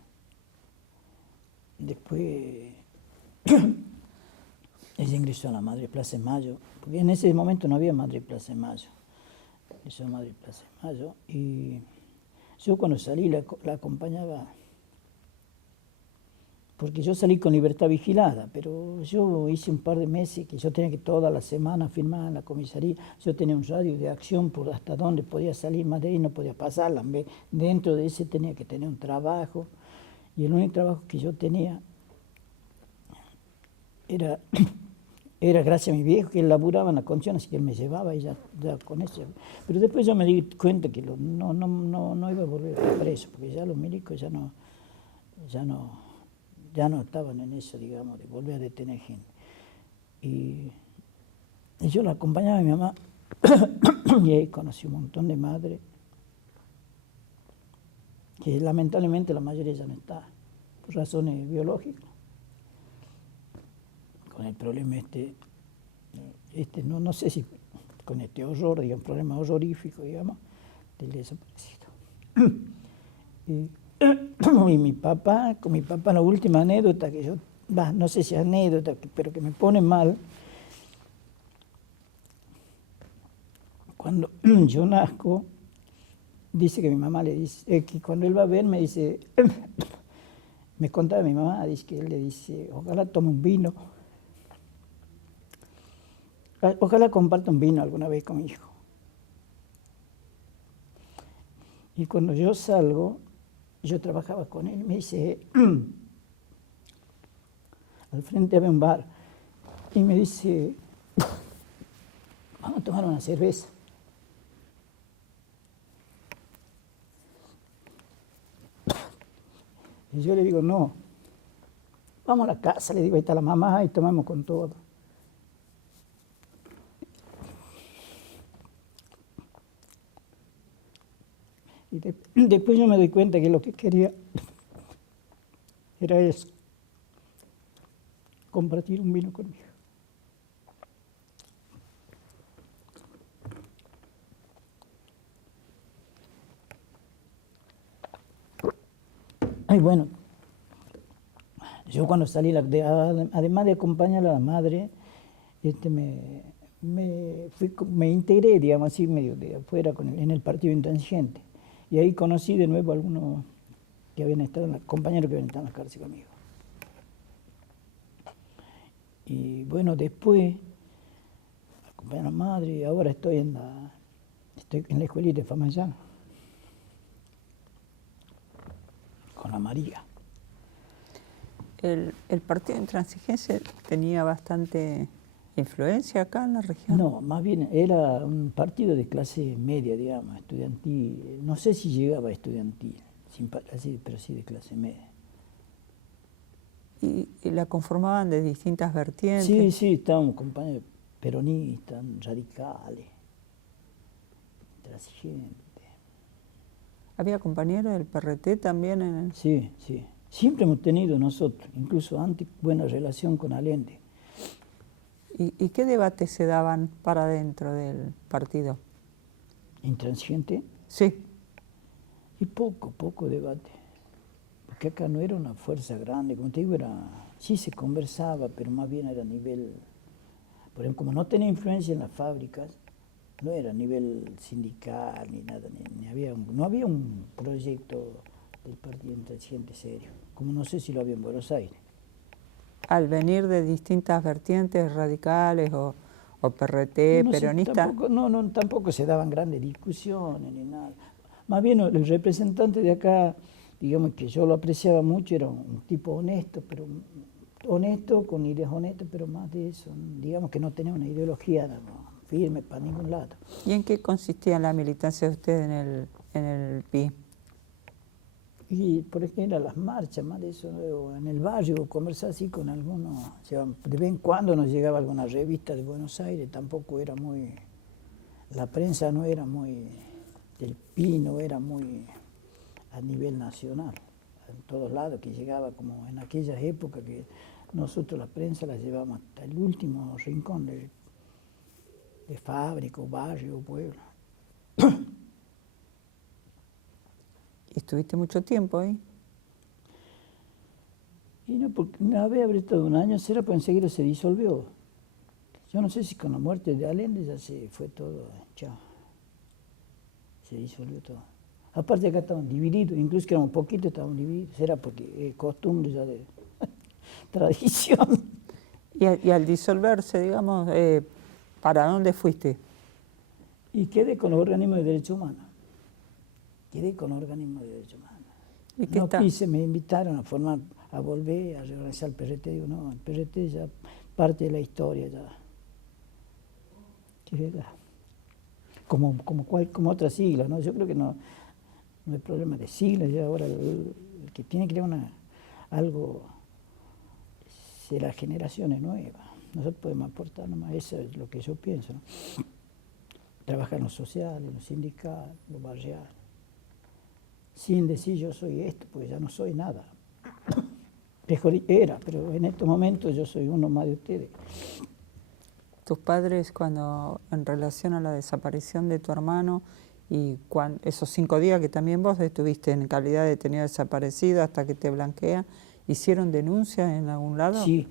Después ella ingresó a la Madre Plaza de Mayo, porque en ese momento no había Madre Plaza de Mayo. Ingresó a Madre Plaza de Mayo y yo cuando salí la acompañaba, porque yo salí con libertad vigilada, pero yo hice un par de meses que yo tenía que toda la semana firmar en la comisaría. Yo tenía un radio de acción por hasta dónde podía salir, más de ahí no podía pasarla. Dentro de ese tenía que tener un trabajo, y el único trabajo que yo tenía era gracias a mi viejo, que él laburaba en la construcción, así que él me llevaba y ya con eso. Pero después yo me di cuenta que no iba a volver a preso, porque ya los milicos ya no estaban en eso, digamos, de volver a detener gente. Y yo la acompañaba a mi mamá y ahí conocí un montón de madres, que lamentablemente la mayoría ya no está, por razones biológicas. Con el problema no sé si con este horror, digamos, problema horrorífico, digamos, del desaparecido. Y mi papá, con mi papá, la última anécdota que yo, no sé si anécdota, pero que me pone mal, cuando yo nazco, dice que mi mamá le dice, que cuando él va a ver me dice, me contaba mi mamá, dice que él le dice, ojalá tome un vino, ojalá comparta un vino alguna vez con mi hijo. Y cuando yo salgo, yo trabajaba con él, me dice, al frente había un bar, y me dice, vamos a tomar una cerveza. Y yo le digo, no, vamos a la casa, le digo, ahí está la mamá y tomamos con todo. Y después yo me doy cuenta que lo que quería era eso, compartir un vino conmigo. Ay, bueno, yo cuando salí, además de acompañar a la madre, me integré, digamos así, medio de afuera en el partido Intransigente. Y ahí conocí de nuevo a algunos que habían estado, compañeros que habían estado en la cárcel conmigo. Y bueno, después acompañé a la madre y ahora estoy en la escuelita de Famayán con la María. ¿El partido Intransigencia tenía bastante influencia acá en la región? No, más bien era un partido de clase media, digamos, estudiantil. No sé si llegaba a estudiantil, pero sí de clase media. ¿Y la conformaban de distintas vertientes? Sí, estaban compañeros peronistas, radicales, intransigentes. ¿Había compañeros del PRT también? Sí. Siempre hemos tenido nosotros, incluso antes, buena relación con Allende. ¿Y qué debates se daban para dentro del partido? ¿Intransigente? Sí. Y poco debate. Porque acá no era una fuerza grande, como te digo, sí se conversaba, pero más bien era a nivel, por ejemplo, como no tenía influencia en las fábricas, no era a nivel sindical ni nada, no había un proyecto del partido Intransigente serio, como no sé si lo había en Buenos Aires. Al venir de distintas vertientes radicales o PRT, peronista. Tampoco se daban grandes discusiones ni nada. Más bien el representante de acá, digamos que yo lo apreciaba mucho, era un tipo honesto, con ideas honestas, pero más de eso, digamos que no tenía una ideología firme para ningún lado. ¿Y en qué consistía la militancia de usted en el PI? Y por ejemplo, a las marchas, más de eso, o en el barrio, conversar así con algunos. O sea, de vez en cuando nos llegaba alguna revista de Buenos Aires, tampoco era muy. La prensa no era muy. Del Pino era muy a nivel nacional, en todos lados, que llegaba como en aquellas épocas que nosotros la prensa la llevábamos hasta el último rincón de fábrica, barrio, pueblo. ¿Estuviste mucho tiempo ahí? Y no, porque una vez habré estado un año, será, pues enseguida se disolvió. Yo no sé si con la muerte de Allende ya se fue todo, chao. Se disolvió todo. Aparte acá estaban divididos, incluso que éramos poquitos, estaban divididos. Era porque es costumbre ya de tradición. Y al disolverse, digamos, ¿para dónde fuiste? Y quedé con los organismos de derechos humanos. Quedé con los organismos de derechos humanos. ¿Y qué No está? quise, me invitaron a formar, a volver, a reorganizar el PRT. Digo, no, el PRT ya parte de la historia ya. Que era como otra sigla, ¿no? Yo creo que no hay problema de siglas, ya ahora el que tiene que crear algo de las generaciones nuevas. Nosotros podemos aportar nomás, eso es lo que yo pienso, ¿no? Trabajar en lo social, en lo sindical, en lo barrial. Sin decir yo soy esto, pues ya no soy nada. Mejor era, pero en estos momentos yo soy uno más de ustedes. Tus padres, cuando en relación a la desaparición de tu hermano y esos 5 días que también vos estuviste en calidad de detenido desaparecido hasta que te blanquean, ¿hicieron denuncia en algún lado? Sí,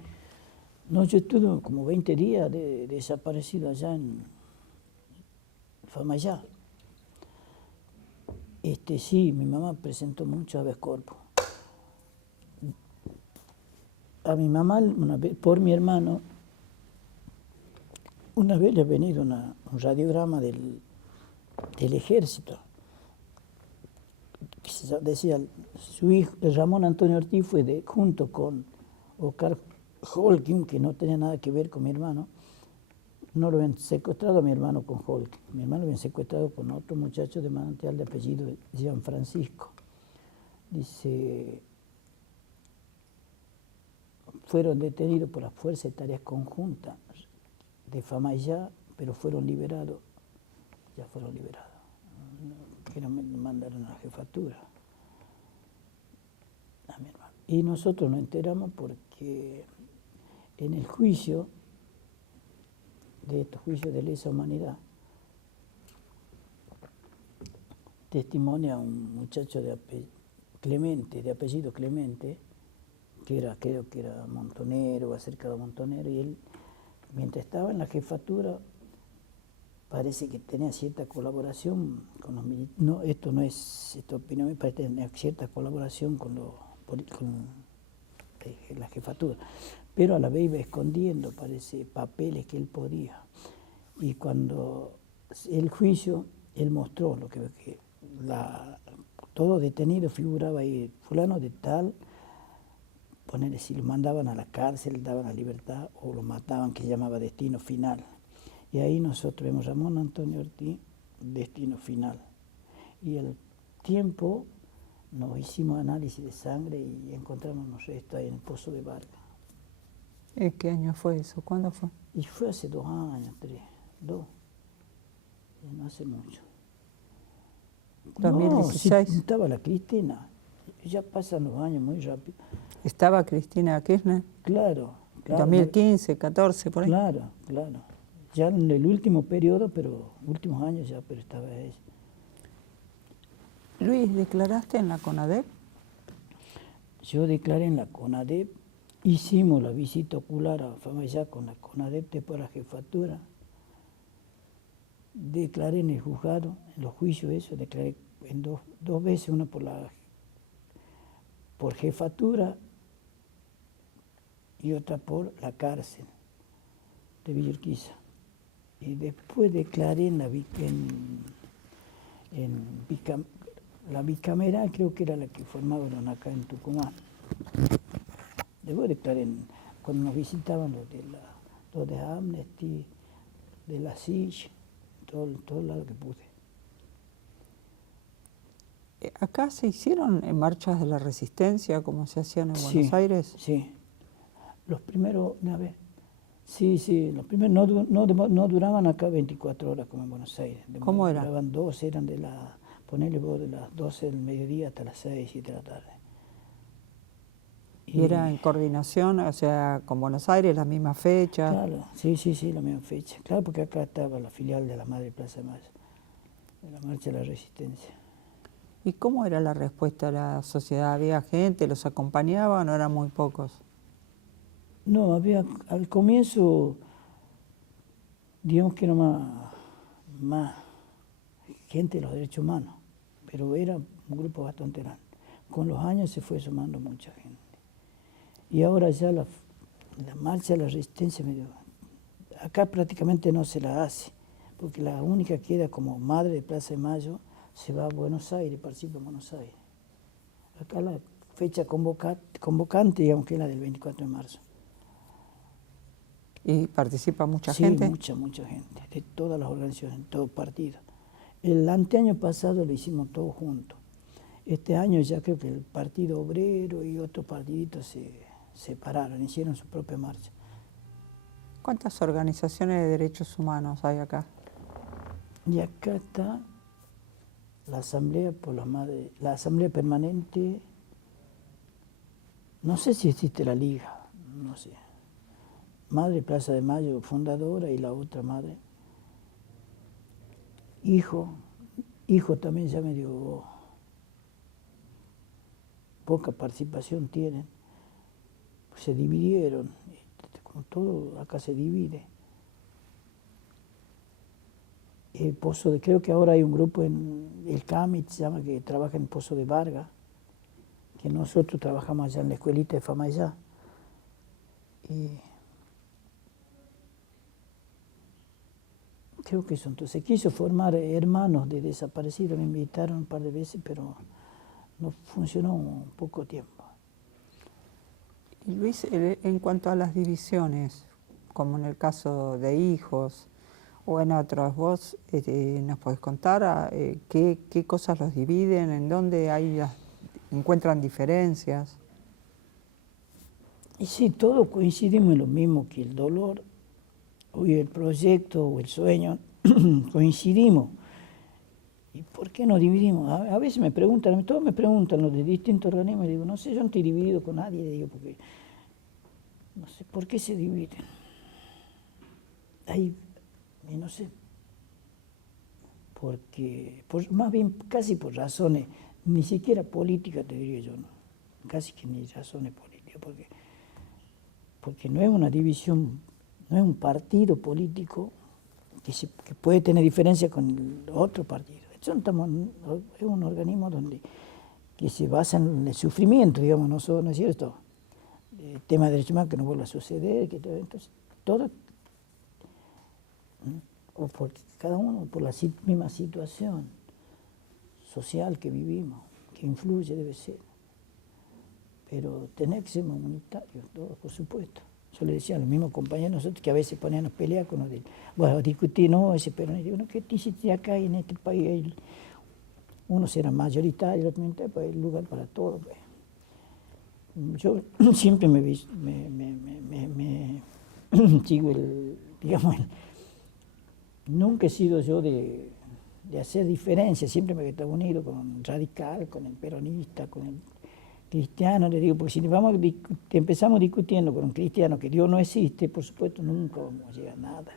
no, yo estuve como 20 días desaparecido allá en Famayá. Sí, mi mamá presentó mucho habeas corpus. A mi mamá, una vez, por mi hermano, una vez le ha venido un radiograma del ejército. Que decía, su hijo, Ramón Antonio Ortiz, fue junto con Oscar Holkin, que no tenía nada que ver con mi hermano. No lo habían secuestrado a mi hermano con Holkin. Mi hermano lo habían secuestrado con otro muchacho de Manantial de apellido Gianfrancisco. Dice, fueron detenidos por las Fuerzas de Tareas Conjuntas de Famayá, pero fueron liberados, ya fueron liberados. Que nos mandaron a la jefatura a mi hermano. Y nosotros nos enteramos porque en el juicio, de estos juicios de lesa humanidad, testimonia un muchacho de apellido Clemente, creo que era montonero, acercado a Montonero, y él, mientras estaba en la jefatura, parece que tenía cierta colaboración con los militares. No, esto no es, esta opinión me parece que tenía cierta colaboración con la jefatura, pero a la vez iba escondiendo, parece, papeles que él podía. Y cuando el juicio, él mostró lo que todo detenido figuraba ahí, fulano de tal, ponerle si lo mandaban a la cárcel, daban la libertad o lo mataban, que se llamaba destino final. Y ahí nosotros vemos Ramón Antonio Ortiz, destino final. Y al tiempo nos hicimos análisis de sangre y encontramos unos restos ahí en el Pozo de Vargas. ¿Qué año fue eso? ¿Cuándo fue? Y fue hace 2 años, 2. No hace mucho. 2016. No, sí, estaba la Cristina. Ya pasan los años muy rápido. ¿Estaba Cristina Kirchner? Claro. 2015, 14, por ahí. Claro. Ya en el último periodo, pero últimos años ya, pero estaba ella. Luis, ¿declaraste en la CONADEP? Yo declaré en la CONADEP, hicimos la visita ocular a Famayá con la CONADEP después de la jefatura. Declaré en el juzgado, en los juicios eso, declaré en dos veces, una por jefatura y otra por la cárcel de Villa Urquiza. Y después declaré en la bicameral, creo que era la que formaban acá en Tucumán. Después declaré cuando nos visitaban los de Amnesty, de la SIG, todo el lado que pude. ¿Acá se hicieron marchas de la resistencia como se hacían en Sí, Buenos Aires? sí. Los primeros, a ver, sí, los primeros no duraban acá 24 horas como en Buenos Aires. ¿Cómo era? Duraban 2, eran ponele vos, de las 12 del mediodía hasta las 6, 7 de la tarde. ¿Y era en coordinación, o sea, con Buenos Aires, la misma fecha? Claro, sí, la misma fecha. Claro, porque acá estaba la filial de la Madre Plaza de Mayo, de la Marcha de la Resistencia. ¿Y cómo era la respuesta de la sociedad? ¿Había gente? ¿Los acompañaban o eran muy pocos? No, había al comienzo, digamos que era más gente de los derechos humanos, pero era un grupo bastante grande. Con los años se fue sumando mucha gente. Y ahora ya la marcha de la resistencia, acá prácticamente no se la hace, porque la única que queda como madre de Plaza de Mayo se va a Buenos Aires, participa en Buenos Aires. Acá la fecha convocante, digamos que es la del 24 de marzo. ¿Y participa mucha Sí, gente? mucha gente, de todas las organizaciones, de todos partidos. El anteaño pasado lo hicimos todos juntos. Este año ya creo que el Partido Obrero y otros partiditos se separaron, hicieron su propia marcha. ¿Cuántas organizaciones de derechos humanos hay acá? Y acá está la Asamblea por las Madres, la Asamblea Permanente, no sé si existe la Liga, no sé. Madre Plaza de Mayo, fundadora, y la otra madre. Hijo también ya medio poca participación tienen. Se dividieron, como todo acá se divide. El creo que ahora hay un grupo en el CAMIT, se llama, que trabaja en Pozo de Vargas, que nosotros trabajamos allá en la escuelita de Famayá. Y creo que eso. Entonces quiso formar hermanos de desaparecidos, me invitaron un par de veces, pero no funcionó un poco tiempo. Y Luis, en cuanto a las divisiones, como en el caso de hijos o en otros, ¿vos nos podés contar qué cosas los dividen, en dónde encuentran diferencias? Y sí, todos coincidimos en lo mismo, que el dolor, o el proyecto, o el sueño, coincidimos. ¿Y por qué nos dividimos? A veces me preguntan, todos me preguntan, los de distintos organismos, y digo, no sé, yo no estoy dividido con nadie, digo, porque no sé por qué se dividen. Ahí, y no sé, porque, más bien casi por razones, ni siquiera políticas, te diría yo, ¿no? Casi que ni razones políticas, porque no es una división, no es un partido político que puede tener diferencia con el otro partido. Es un organismo que se basa en el sufrimiento, digamos, ¿no es cierto? El tema de derechos humanos, que no vuelva a suceder, entonces todo, o por cada uno por la misma situación social que vivimos, que influye, debe ser. Pero tener que ser humanitarios, todos, por supuesto. Yo le decía a los mismos compañeros nosotros que a veces ponían a pelear con los de, bueno, a discutir, no, ese peronismo, digo, no, ¿qué te hiciste acá en este país? Uno será mayoritario, otro minoritario, pues hay lugar para todo. Pues. Yo siempre sigo digamos, nunca he sido yo de hacer diferencias, siempre me he estado unido con el radical, con el peronista, con el cristiano, le digo, porque si empezamos discutiendo con un cristiano que Dios no existe, por supuesto nunca vamos a llegar a nada.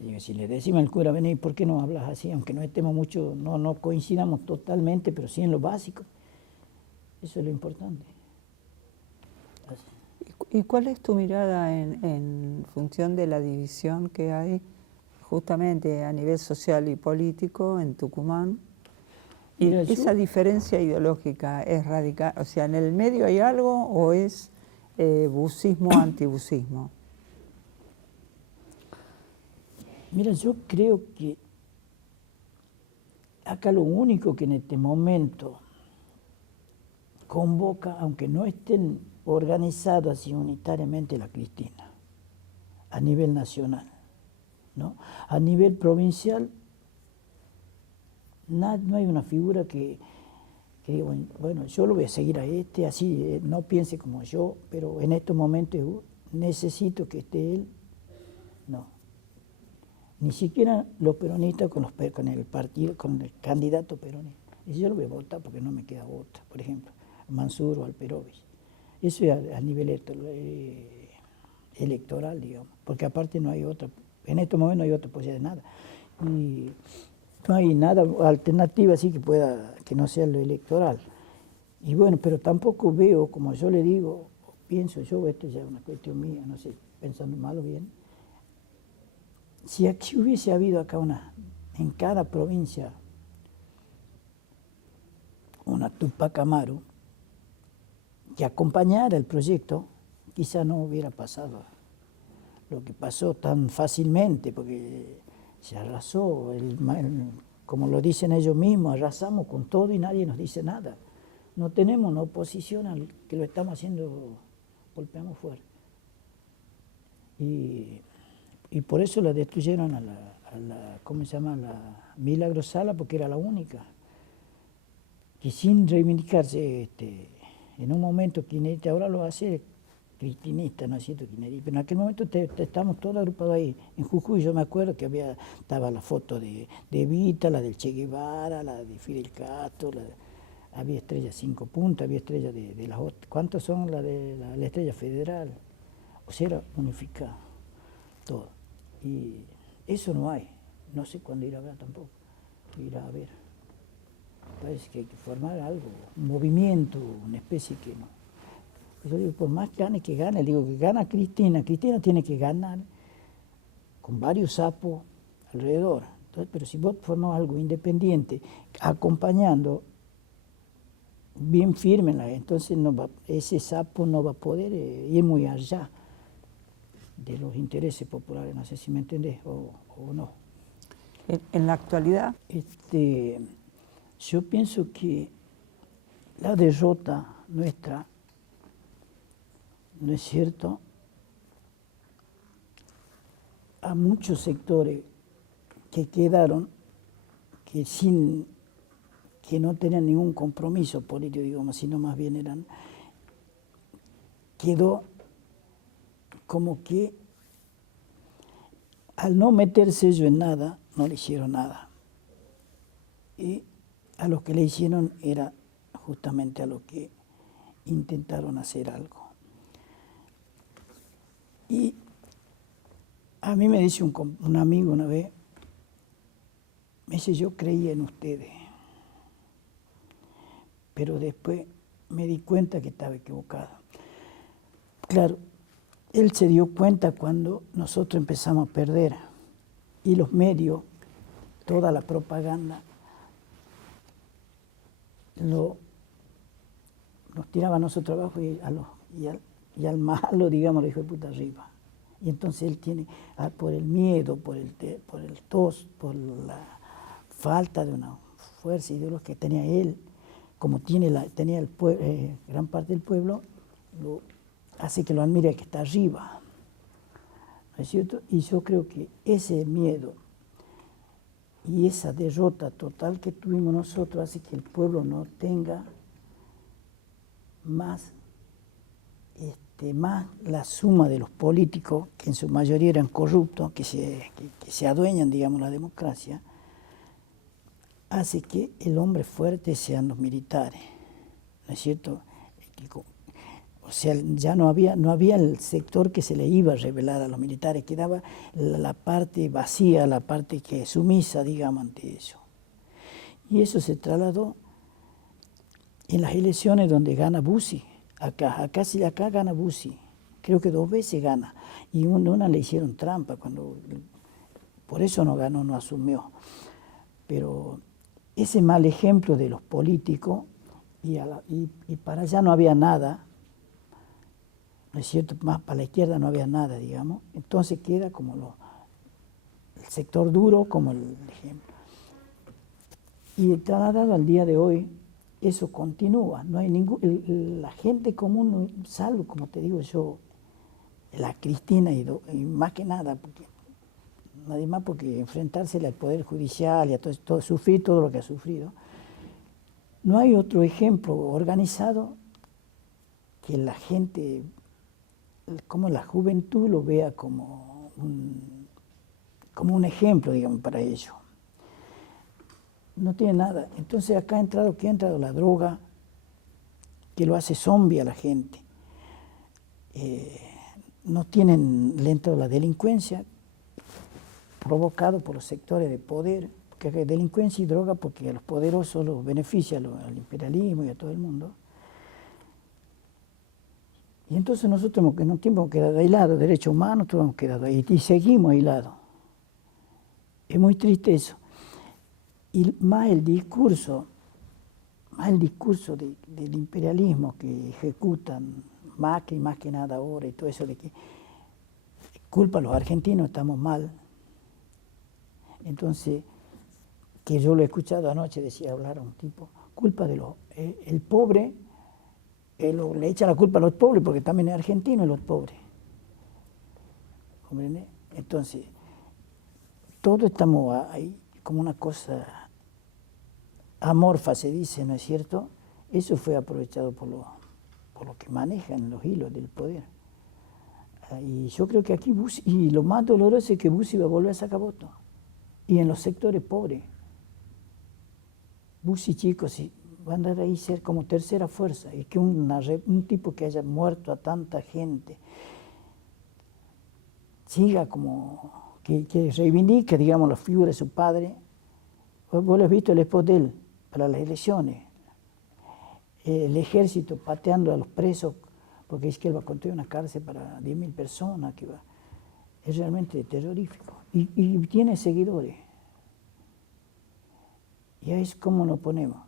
Digo, si le decimos al cura, vení, ¿por qué no hablas así? Aunque no estemos mucho, no coincidamos totalmente, pero sí en lo básico. Eso es lo importante. ¿Y cuál es tu mirada en función de la división que hay justamente a nivel social y político en Tucumán? ¿Y esa diferencia ideológica es radical? O sea, ¿en el medio hay algo o es bucismo, antibucismo? Mira, yo creo que acá lo único que en este momento convoca, aunque no estén organizadas así unitariamente, la Cristina, a nivel nacional, ¿no? A nivel provincial, no hay una figura que diga, bueno, yo lo voy a seguir a este, así, no piense como yo, pero en estos momentos necesito que esté él. No. Ni siquiera los peronistas con el partido, con el candidato peronista. Y yo lo voy a votar porque no me queda otra, por ejemplo, Mansur o Alperovich. Eso es a nivel electoral, digamos, porque aparte no hay otra, en estos momentos no hay otra posibilidad de nada. Y no hay nada alternativa así que no sea lo electoral. Y bueno, pero tampoco veo, como yo le digo, pienso yo, esto ya es una cuestión mía, no sé, pensando mal o bien, si aquí hubiese habido acá en cada provincia una Tupac Amaru que acompañara el proyecto, quizá no hubiera pasado lo que pasó tan fácilmente, porque se arrasó, como lo dicen ellos mismos, arrasamos con todo y nadie nos dice nada. No tenemos una oposición al que lo estamos haciendo, golpeamos fuerte. Y por eso la destruyeron a la ¿cómo se llama? La Milagro Sala, porque era la única. Que sin reivindicarse, en un momento kirchnerista, ahora lo hace cristinista, no es cierto, kirchnerista, pero en aquel momento estábamos todos agrupados ahí. En Jujuy yo me acuerdo que estaba la foto de Evita, la del Che Guevara, la de Fidel Castro, había estrellas 5 puntas, había estrellas de las otras. ¿Cuántas son las de la estrella federal? O sea, era unificado todo. Y eso no hay. No sé cuándo irá a ver tampoco. Irá a ver. Parece que hay que formar algo, un movimiento, una especie que no. Yo digo, por más que gane, digo que gana Cristina tiene que ganar con varios sapos alrededor. Entonces, pero si vos formás algo independiente, acompañando, bien firme, entonces ese sapo no va a poder ir muy allá de los intereses populares, no sé si me entendés o no. En la actualidad, yo pienso que la derrota nuestra, ¿no es cierto?, a muchos sectores que quedaron, que no tenían ningún compromiso político, digamos, sino más bien quedó como que al no meterse ellos en nada, no le hicieron nada. Y a los que le hicieron era justamente a los que intentaron hacer algo. Y a mí me dice un amigo una vez, me dice, yo creía en ustedes, pero después me di cuenta que estaba equivocado. Claro, él se dio cuenta cuando nosotros empezamos a perder y los medios, toda la propaganda, nos tiraba a nosotros abajo y al malo, digamos, lo hijo de puta arriba. Y entonces él tiene, por el miedo, por el tos, por la falta de una fuerza ideológica que tenía él, como tenía gran parte del pueblo, hace que lo admire que está arriba. ¿No es cierto? Y yo creo que ese miedo y esa derrota total que tuvimos nosotros hace que el pueblo no tenga más la suma de los políticos, que en su mayoría eran corruptos, que se adueñan, digamos, la democracia, hace que el hombre fuerte sean los militares, ¿no es cierto? O sea, ya no había el sector que se le iba a revelar a los militares, quedaba la parte vacía, la parte que sumisa, digamos, ante eso. Y eso se trasladó en las elecciones donde gana Bussi. Acá gana Bussi, creo que 2 veces gana, y una le hicieron trampa, por eso no ganó, no asumió. Pero ese mal ejemplo de los políticos, y para allá no había nada, ¿no es cierto? Más para la izquierda no había nada, digamos, entonces queda como el sector duro como el ejemplo. Y trasladado al día de hoy, eso continúa, no hay la gente común, salvo, como te digo yo, la Cristina y más que nada, porque nadie más, porque enfrentársele al Poder Judicial y a sufrir todo lo que ha sufrido. No hay otro ejemplo organizado que la gente, como la juventud lo vea como un ejemplo, digamos, para ello. No tiene nada. Entonces acá ha entrado la droga, que lo hace zombie a la gente. No tienen lento la delincuencia, provocado por los sectores de poder, porque hay delincuencia y droga porque a los poderosos los beneficia al imperialismo y a todo el mundo. Y entonces nosotros en un tiempo hemos quedado aislados, derechos humanos, todos hemos quedado ahí y seguimos aislados. Es muy triste eso. Y más el discurso del imperialismo que ejecutan más que nada ahora y todo eso de que culpa a los argentinos, estamos mal. Entonces, que yo lo he escuchado anoche, decía hablar a un tipo, culpa de el pobre, le echa la culpa a los pobres porque también es argentino los pobres. ¿Comprende? Entonces, todos estamos ahí como una cosa amorfa, se dice, ¿no es cierto? Eso fue aprovechado por los que manejan los hilos del poder. Y yo creo que aquí y lo más doloroso es que Bussi va a volver a sacar votos. Y en los sectores pobres. Bussi, chicos, sí, va a andar ahí ser como tercera fuerza. Y que un tipo que haya muerto a tanta gente siga como que reivindique, digamos, la figura de su padre. Vos lo has visto el spot de él para las elecciones. El ejército pateando a los presos, porque es que él va a construir una cárcel para 10.000 personas, es realmente terrorífico. Y tiene seguidores. Y ahí es como nos ponemos,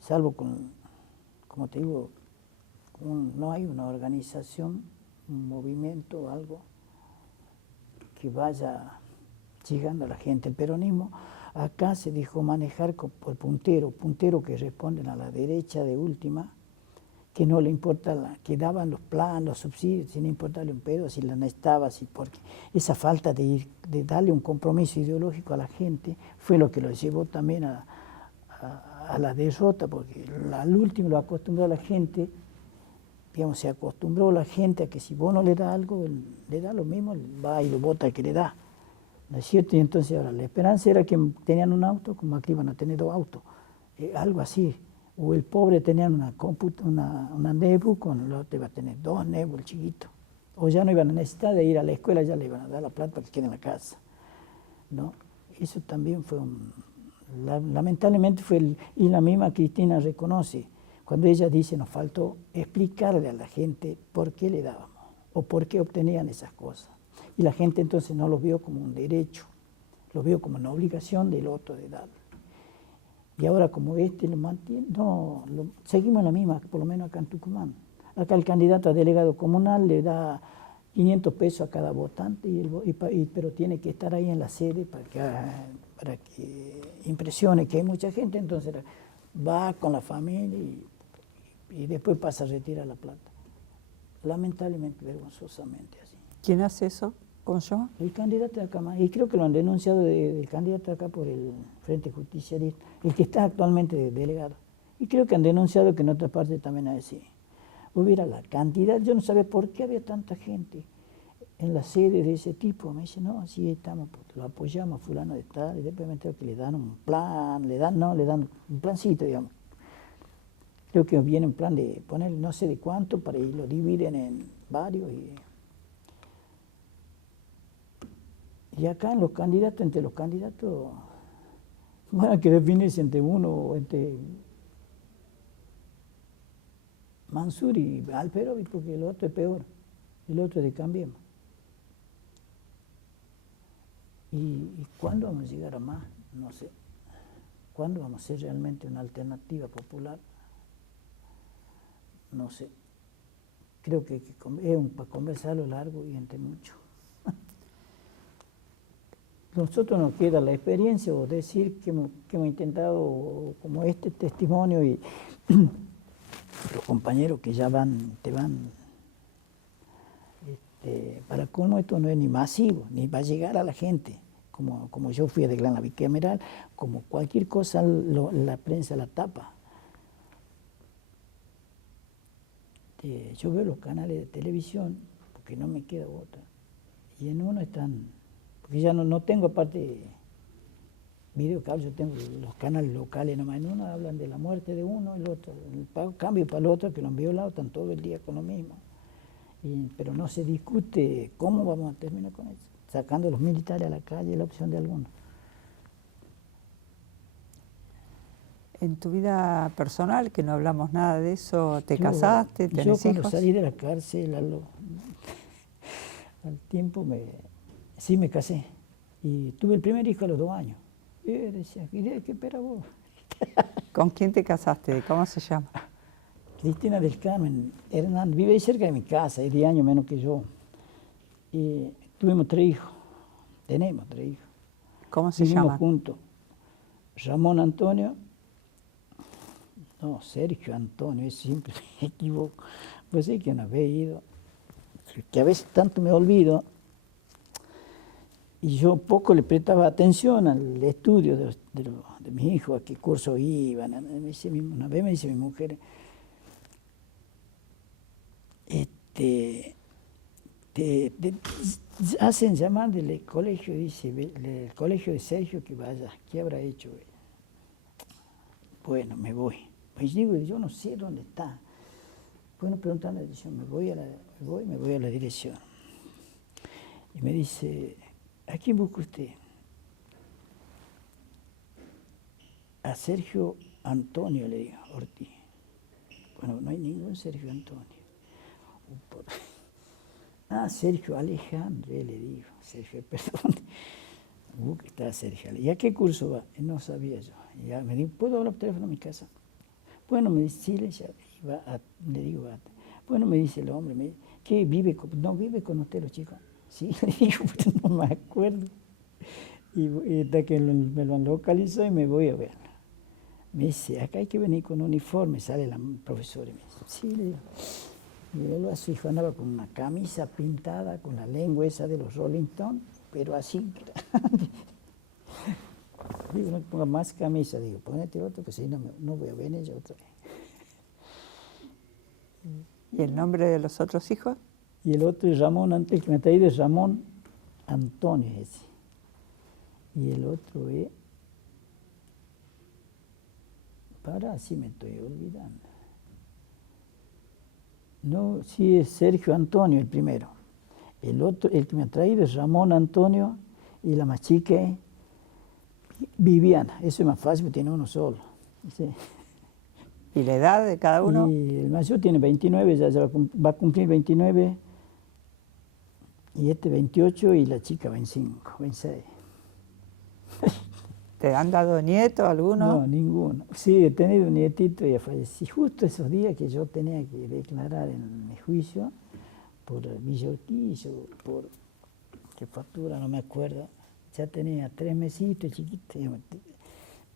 salvo como te digo, no hay una organización, un movimiento, algo que vaya llegando a la gente. El peronismo acá se dejó manejar por punteros que responden a la derecha de última, que no le importa, que daban los planes, los subsidios, sin importarle un pedo, si la necesitaba, porque esa falta de darle un compromiso ideológico a la gente fue lo que lo llevó también a la derrota, porque al último lo acostumbró a la gente, digamos, se acostumbró la gente a que si vos no le das algo, le da lo mismo, va y lo vota el que le da. ¿No es cierto? Y entonces ahora la esperanza era que tenían un auto, como aquí iban a tener 2 autos, algo así. O el pobre tenía una Nebu, con el otro iba a tener 2 Nebu, el chiquito. O ya no iban a necesitar de ir a la escuela, ya le iban a dar la plata para que quede en la casa. ¿No? Eso también fue lamentablemente y la misma Cristina reconoce, cuando ella dice, nos faltó explicarle a la gente por qué le dábamos, o por qué obtenían esas cosas. Y la gente entonces no lo vio como un derecho, lo vio como una obligación del otro de darle. Y ahora como lo mantiene, seguimos la misma, por lo menos acá en Tucumán. Acá el candidato a delegado comunal le da 500 pesos a cada votante, pero tiene que estar ahí en la sede para que impresione que hay mucha gente, entonces va con la familia y después pasa a retirar la plata. Lamentablemente, vergonzosamente así. ¿Quién hace eso? ¿Cómo se llama? El candidato de acá, y creo que lo han denunciado del candidato de acá por el Frente Justicialista, el que está actualmente de delegado. Y creo que han denunciado que en otra parte también así. Hubiera la cantidad, yo no sabía por qué había tanta gente en la sede de ese tipo. Me dice, no, así estamos, lo apoyamos a fulano de tal, y después me entero que le dan un plan, le dan un plancito, digamos. Creo que viene un plan de poner no sé de cuánto, para y lo dividen en varios. Y acá entre los candidatos, van a que definirse entre uno o entre Mansur y Alperovich, porque el otro es peor, el otro es de Cambiemos. ¿Y cuándo vamos a llegar a más? No sé. ¿Cuándo vamos a ser realmente una alternativa popular? No sé. Creo que es para conversarlo largo y entre mucho. Nosotros nos queda la experiencia o decir que hemos intentado como este testimonio y los compañeros que ya te van, para colmo esto no es ni masivo, ni va a llegar a la gente. como yo fui a declarar la bicameral, como cualquier cosa la prensa la tapa. Yo veo los canales de televisión porque no me queda otra. Y en uno están, porque ya no tengo aparte videocable, yo tengo los canales locales nomás. En uno hablan de la muerte de uno, el otro, cambio para el otro, que lo han violado, están todo el día con lo mismo. Pero no se discute cómo vamos a terminar con eso, sacando a los militares a la calle, la opción de algunos. En tu vida personal, que no hablamos nada de eso, ¿te casaste? ¿Tenés hijos? Yo cuando salí de la cárcel, al tiempo sí me casé. Y tuve el primer hijo a los 2 años. Y decía, ¿qué espera vos? ¿Con quién te casaste? ¿Cómo se llama? Cristina del Carmen Hernández, vive ahí cerca de mi casa, es 10 años menos que yo. Y tuvimos 3 hijos, tenemos 3 hijos. ¿Cómo se Vivimos llama? juntos. Ramón Antonio, no, Sergio Antonio, siempre me equivoco. Pues sí que una vez he ido, que a veces tanto me olvido, y yo poco le prestaba atención al estudio de mis hijos, a qué curso iban. Una vez me dice mi mujer, te hacen llamar del colegio, dice, el colegio de Sergio, que vaya, ¿qué habrá hecho él? Bueno, me voy. Pues digo, yo no sé dónde está. Bueno, preguntando la dirección, me voy a la dirección. Y me dice, ¿a quién busca usted? A Sergio Antonio, le digo, Ortiz. Bueno, no hay ningún Sergio Antonio. Sergio Alejandro, le digo, Sergio, perdón. Está Sergio. ¿Y a qué curso va? No sabía yo. Y ya me dijo, ¿puedo hablar por teléfono a mi casa? Bueno, me dice, sí, le digo, bueno, me dice el hombre, ¿qué no vive con usted los chicos? Sí, le digo, no me acuerdo. Y hasta que me lo han localizado y me voy a ver. Me dice, acá hay que venir con uniforme, sale la profesora y me dice, sí, le digo. Y él a su hijo andaba con una camisa pintada, con la lengua esa de los Rolling Stones, pero así grande. Digo, no ponga más camisa, digo, ponete otro, pues si no voy a venir yo otra vez. ¿Y el nombre de los otros hijos? Y el otro es Ramón, el que me ha traído es Ramón Antonio ese. Y el otro es, así me estoy olvidando. No, sí es Sergio Antonio el primero. El otro, el que me ha traído es Ramón Antonio y la más chica es Viviana. Eso es más fácil porque tiene uno solo. Sí. ¿Y la edad de cada uno? Y el mayor tiene 29, ya va a cumplir 29, y este 28 y la chica 25, 26. ¿Te han dado nieto alguno? No, ninguno. Sí, he tenido un nietito y ya falleció. Justo esos días que yo tenía que declarar en mi juicio por Villa Urquiza, por qué factura, no me acuerdo. Ya tenía 3 mesitos, chiquito.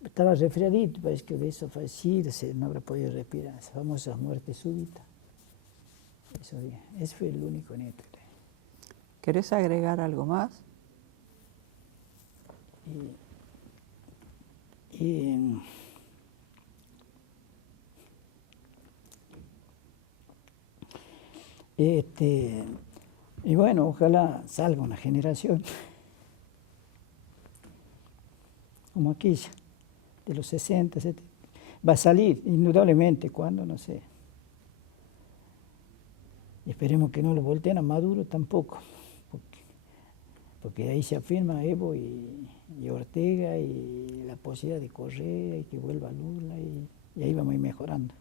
Estaba resfriadito, parece que de eso fallecido, no habrá podido respirar. Esa famosa muerte súbita. Esos días. Ese fue el único nieto. ¿Querés agregar algo más? Y bueno, ojalá salga una generación como aquella, de los 60, 70. Va a salir, indudablemente, ¿cuándo? No sé. Y esperemos que no lo volteen a Maduro tampoco, porque ahí se afirma Evo y Ortega y la posibilidad de Correa y que vuelva Lula y ahí vamos a ir mejorando.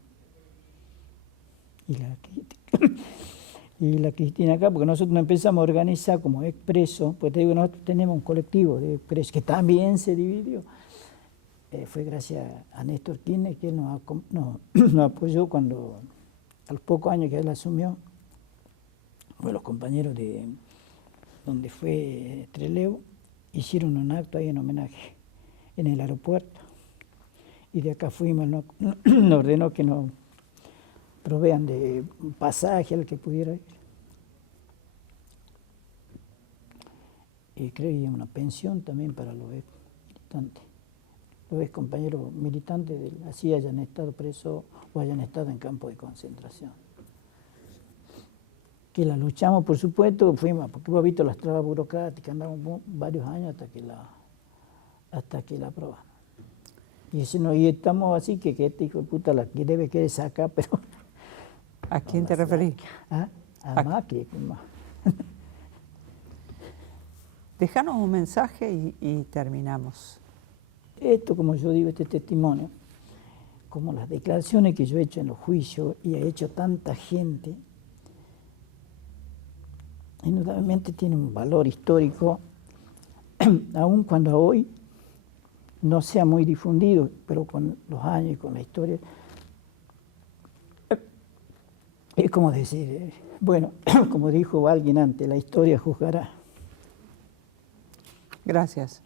Y la Cristina acá, porque nosotros nos empezamos a organizar como expreso, pues te digo, nosotros tenemos un colectivo de expreso que también se dividió. Fue gracias a Néstor Kirchner que él nos apoyó cuando, a los pocos años que él asumió, pues los compañeros de donde fue Trelew hicieron un acto ahí en homenaje en el aeropuerto. Y de acá fuimos, nos ordenó que nos provean de pasaje al que pudiera ir. creo que una pensión también para los ex militantes. Los ex compañeros militantes, así hayan estado presos o hayan estado en campos de concentración. Que la luchamos, por supuesto, fuimos, porque hemos visto las trabas burocráticas, andamos varios años hasta que la aprobaron. Y estamos así que este hijo de puta la que debe querer sacar, pero... ¿A quién te referís? A Macri. Déjanos un mensaje y terminamos. Esto, como yo digo, este testimonio, como las declaraciones que yo he hecho en los juicios y ha hecho tanta gente, indudablemente tiene un valor histórico, aun cuando hoy no sea muy difundido, pero con los años y con la historia, es como decir, bueno, como dijo alguien antes, la historia juzgará. Gracias.